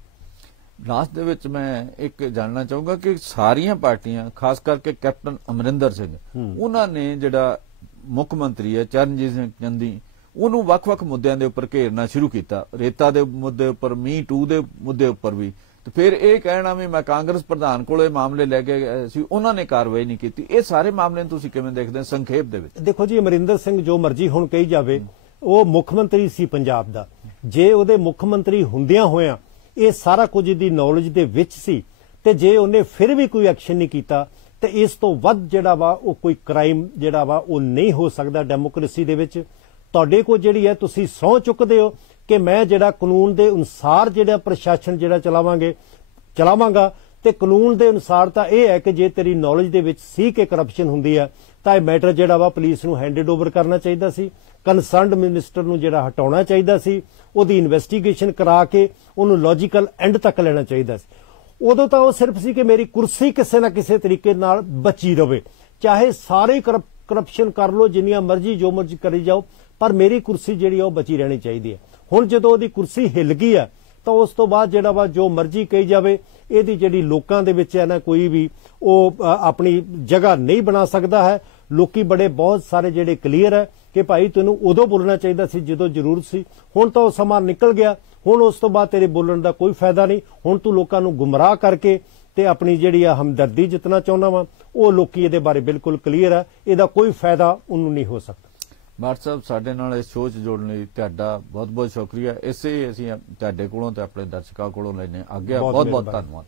ਲਾਸਟ ਦੇ ਵਿੱਚ ਮੈਂ ਇੱਕ ਜਾਣਨਾ ਚਾਹੂੰਗਾ ਕਿ ਸਾਰੀਆਂ ਪਾਰਟੀਆਂ ਖਾਸ ਕਰਕੇ ਕੈਪਟਨ ਅਮਰਿੰਦਰ ਸਿੰਘ ਉਹਨਾਂ ਨੇ ਜਿਹੜਾ ਮੁੱਖ ਮੰਤਰੀ ਹੈ ਚਰਨਜੀਤ ਸਿੰਘ ਚੰਦੀ ਉਹਨੂੰ ਵੱਖ-ਵੱਖ ਮੁੱਦਿਆਂ ਦੇ ਉੱਪਰ ਘੇਰਨਾ ਸ਼ੁਰੂ ਕੀਤਾ, ਰੇਤਾ ਦੇ ਮੁੱਦੇ ਉੱਪਰ, ਮੀ ਟੂ ਦੇ ਮੁੱਦੇ ਉੱਪਰ ਵੀ, ਤੇ ਫਿਰ ਇਹ ਕਹਿਣਾ ਵੀ ਮੈਂ ਕਾਂਗਰਸ ਪ੍ਰਧਾਨ ਕੋਲ ਇਹ ਮਾਮਲੇ ਲੈ ਕੇ ਗਏ ਸੀ, ਉਹਨਾਂ ਨੇ ਕਾਰਵਾਈ ਨਹੀਂ ਕੀਤੀ। ਇਹ ਸਾਰੇ ਮਾਮਲੇ ਨੂੰ ਤੁਸੀਂ ਕਿਵੇਂ ਦੇਖਦੇ ਹੋ ਸੰਖੇਪ ਦੇ ਵਿੱਚ? ਦੇਖੋ ਜੀ, ਅਮਰਿੰਦਰ ਸਿੰਘ ਜੋ ਮਰਜ਼ੀ ਹੁਣ ਕਹੀ ਜਾਵੇ, ਉਹ ਮੁੱਖ ਮੰਤਰੀ ਸੀ ਪੰਜਾਬ ਦਾ। ਜੇ ਉਹਦੇ ਮੁੱਖ ਮੰਤਰੀ ਹੁੰਦਿਆਂ ਹੋਇਆਂ ਇਹ ਸਾਰਾ ਕੁਝ ਦੀ ਨੌਲੇਜ ਦੇ ਵਿੱਚ ਸੀ ਤੇ ਜੇ ਉਹਨੇ ਫਿਰ ਵੀ ਕੋਈ ਐਕਸ਼ਨ ਨਹੀਂ ਕੀਤਾ ਤੇ ਇਸ ਤੋਂ ਵੱਧ ਜਿਹੜਾ ਵਾ ਉਹ ਕੋਈ ਕ੍ਰਾਈਮ ਜਿਹੜਾ ਵਾ ਉਹ ਨਹੀਂ ਹੋ ਸਕਦਾ ਡੈਮੋਕ੍ਰੇਸੀ ਦੇ ਵਿੱਚ। ਤੁਹਾਡੇ ਕੋਲ ਜਿਹੜੀ ਹੈ ਤੁਸੀਂ ਸਹੁੰ ਚੁੱਕਦੇ ਹੋ ਕਿ ਮੈਂ ਜਿਹੜਾ ਕਾਨੂੰਨ ਦੇ ਅਨੁਸਾਰ ਜਿਹੜਾ ਪ੍ਰਸ਼ਾਸਨ ਜਿਹੜਾ ਚਲਾਵਾਂਗਾ ਤੇ ਕਾਨੂੰਨ ਦੇ ਅਨੁਸਾਰ ਤਾਂ ਇਹ ਹੈ ਕਿ ਜੇ ਤੇਰੀ ਨੌਲੇਜ ਦੇ ਵਿੱਚ ਸੀ ਕਿ ਕਰਪਸ਼ਨ ਹੁੰਦੀ ਹੈ ਤਾਂ ਇਹ ਮੈਟਰ ਜਿਹੜਾ ਵਾ ਪੁਲਿਸ ਨੂੰ ਹੈਂਡਡ ਓਵਰ ਕਰਨਾ ਚਾਹੀਦਾ ਸੀ, ਕੰਸਰਨਡ ਮਿਨਿਸਟਰ ਨੂੰ ਜਿਹੜਾ ਹਟਾਉਣਾ ਚਾਹੀਦਾ ਸੀ, ਉਹਦੀ ਇਨਵੈਸਟੀਗੇਸ਼ਨ ਕਰਾ ਕੇ ਉਹਨੂੰ ਲੌਜੀਕਲ ਐਂਡ ਤੱਕ ਲੈਣਾ ਚਾਹੀਦਾ ਸੀ। ਉਦੋਂ ਤਾਂ ਉਹ ਸਿਰਫ ਸੀ ਕਿ ਮੇਰੀ ਕੁਰਸੀ ਕਿਸੇ ਨਾ ਕਿਸੇ ਤਰੀਕੇ ਨਾਲ ਬਚੀ ਰਵੇ, ਚਾਹੇ ਸਾਰੇ ਕਰਪਸ਼ਨ ਕਰ ਲੋ, ਜਿੰਨੀਆਂ ਮਰਜ਼ੀ ਜੋ ਮਰਜ਼ੀ ਕਰੀ ਜਾਓ, ਪਰ ਮੇਰੀ ਕੁਰਸੀ ਜਿਹੜੀ ਉਹ ਬਚੀ ਰਹਿਣੀ ਚਾਹੀਦੀ ਹੈ। ਹੁਣ ਜਦੋਂ ਉਹਦੀ ਕੁਰਸੀ ਹਿੱਲ ਗਈ ਹੈ ਤਾਂ ਉਸ ਤੋਂ ਬਾਅਦ ਜਿਹੜਾ ਵਾ ਜੋ ਮਰਜ਼ੀ ਕਹੀ ਜਾਵੇ, ਇਹਦੀ ਜਿਹੜੀ ਲੋਕਾਂ ਦੇ ਵਿੱਚ ਹੈ ਨਾ ਕੋਈ ਵੀ ਉਹ ਆਪਣੀ ਜਗ੍ਹਾ ਨਹੀਂ ਬਣਾ ਸਕਦਾ ਹੈ। ਲੋਕੀ ਬਹੁਤ ਸਾਰੇ ਜਿਹੜੇ ਕਲੀਅਰ ਹੈ ਕਿ ਭਾਈ ਤੈਨੂੰ ਉਦੋਂ ਬੋਲਣਾ ਚਾਹੀਦਾ ਸੀ ਜਦੋਂ ਜ਼ਰੂਰਤ ਸੀ, ਹੁਣ ਤਾਂ ਉਹ ਸਮਾਂ ਨਿਕਲ ਗਿਆ, ਹੁਣ ਉਸ ਤੋਂ ਬਾਅਦ ਤੇਰੇ ਬੋਲਣ ਦਾ ਕੋਈ ਫਾਇਦਾ ਨਹੀਂ। ਹੁਣ ਤੂੰ ਲੋਕਾਂ ਨੂੰ ਗੁੰਮਰਾਹ ਕਰਕੇ ਤੇ ਆਪਣੀ ਜਿਹੜੀ ਆ ਹਮਦਰਦੀ ਜਿੱਤਣਾ ਚਾਹੁੰਦਾ ਵਾ, ਉਹ ਲੋਕੀ ਇਹਦੇ ਬਾਰੇ ਬਿਲਕੁਲ ਕਲੀਅਰ ਹੈ, ਇਹਦਾ ਕੋਈ ਫਾਇਦਾ ਉਹਨੂੰ ਨਹੀਂ ਹੋ ਸਕਦਾ। ਬਾਟ ਸਾਹਿਬ, ਸਾਡੇ ਨਾਲ ਇਸ ਸ਼ੋਅ 'ਚ ਜੋੜਨ ਲਈ ਤੁਹਾਡਾ ਬਹੁਤ ਬਹੁਤ ਸ਼ੁਕਰੀਆ। ਇਸੇ ਅਸੀਂ ਤੁਹਾਡੇ ਕੋਲੋਂ ਤੇ ਆਪਣੇ ਦਰਸ਼ਕਾਂ ਕੋਲੋਂ ਲੈਣੇ ਅੱਗੇ ਬਹੁਤ ਬਹੁਤ ਧੰਨਵਾਦ।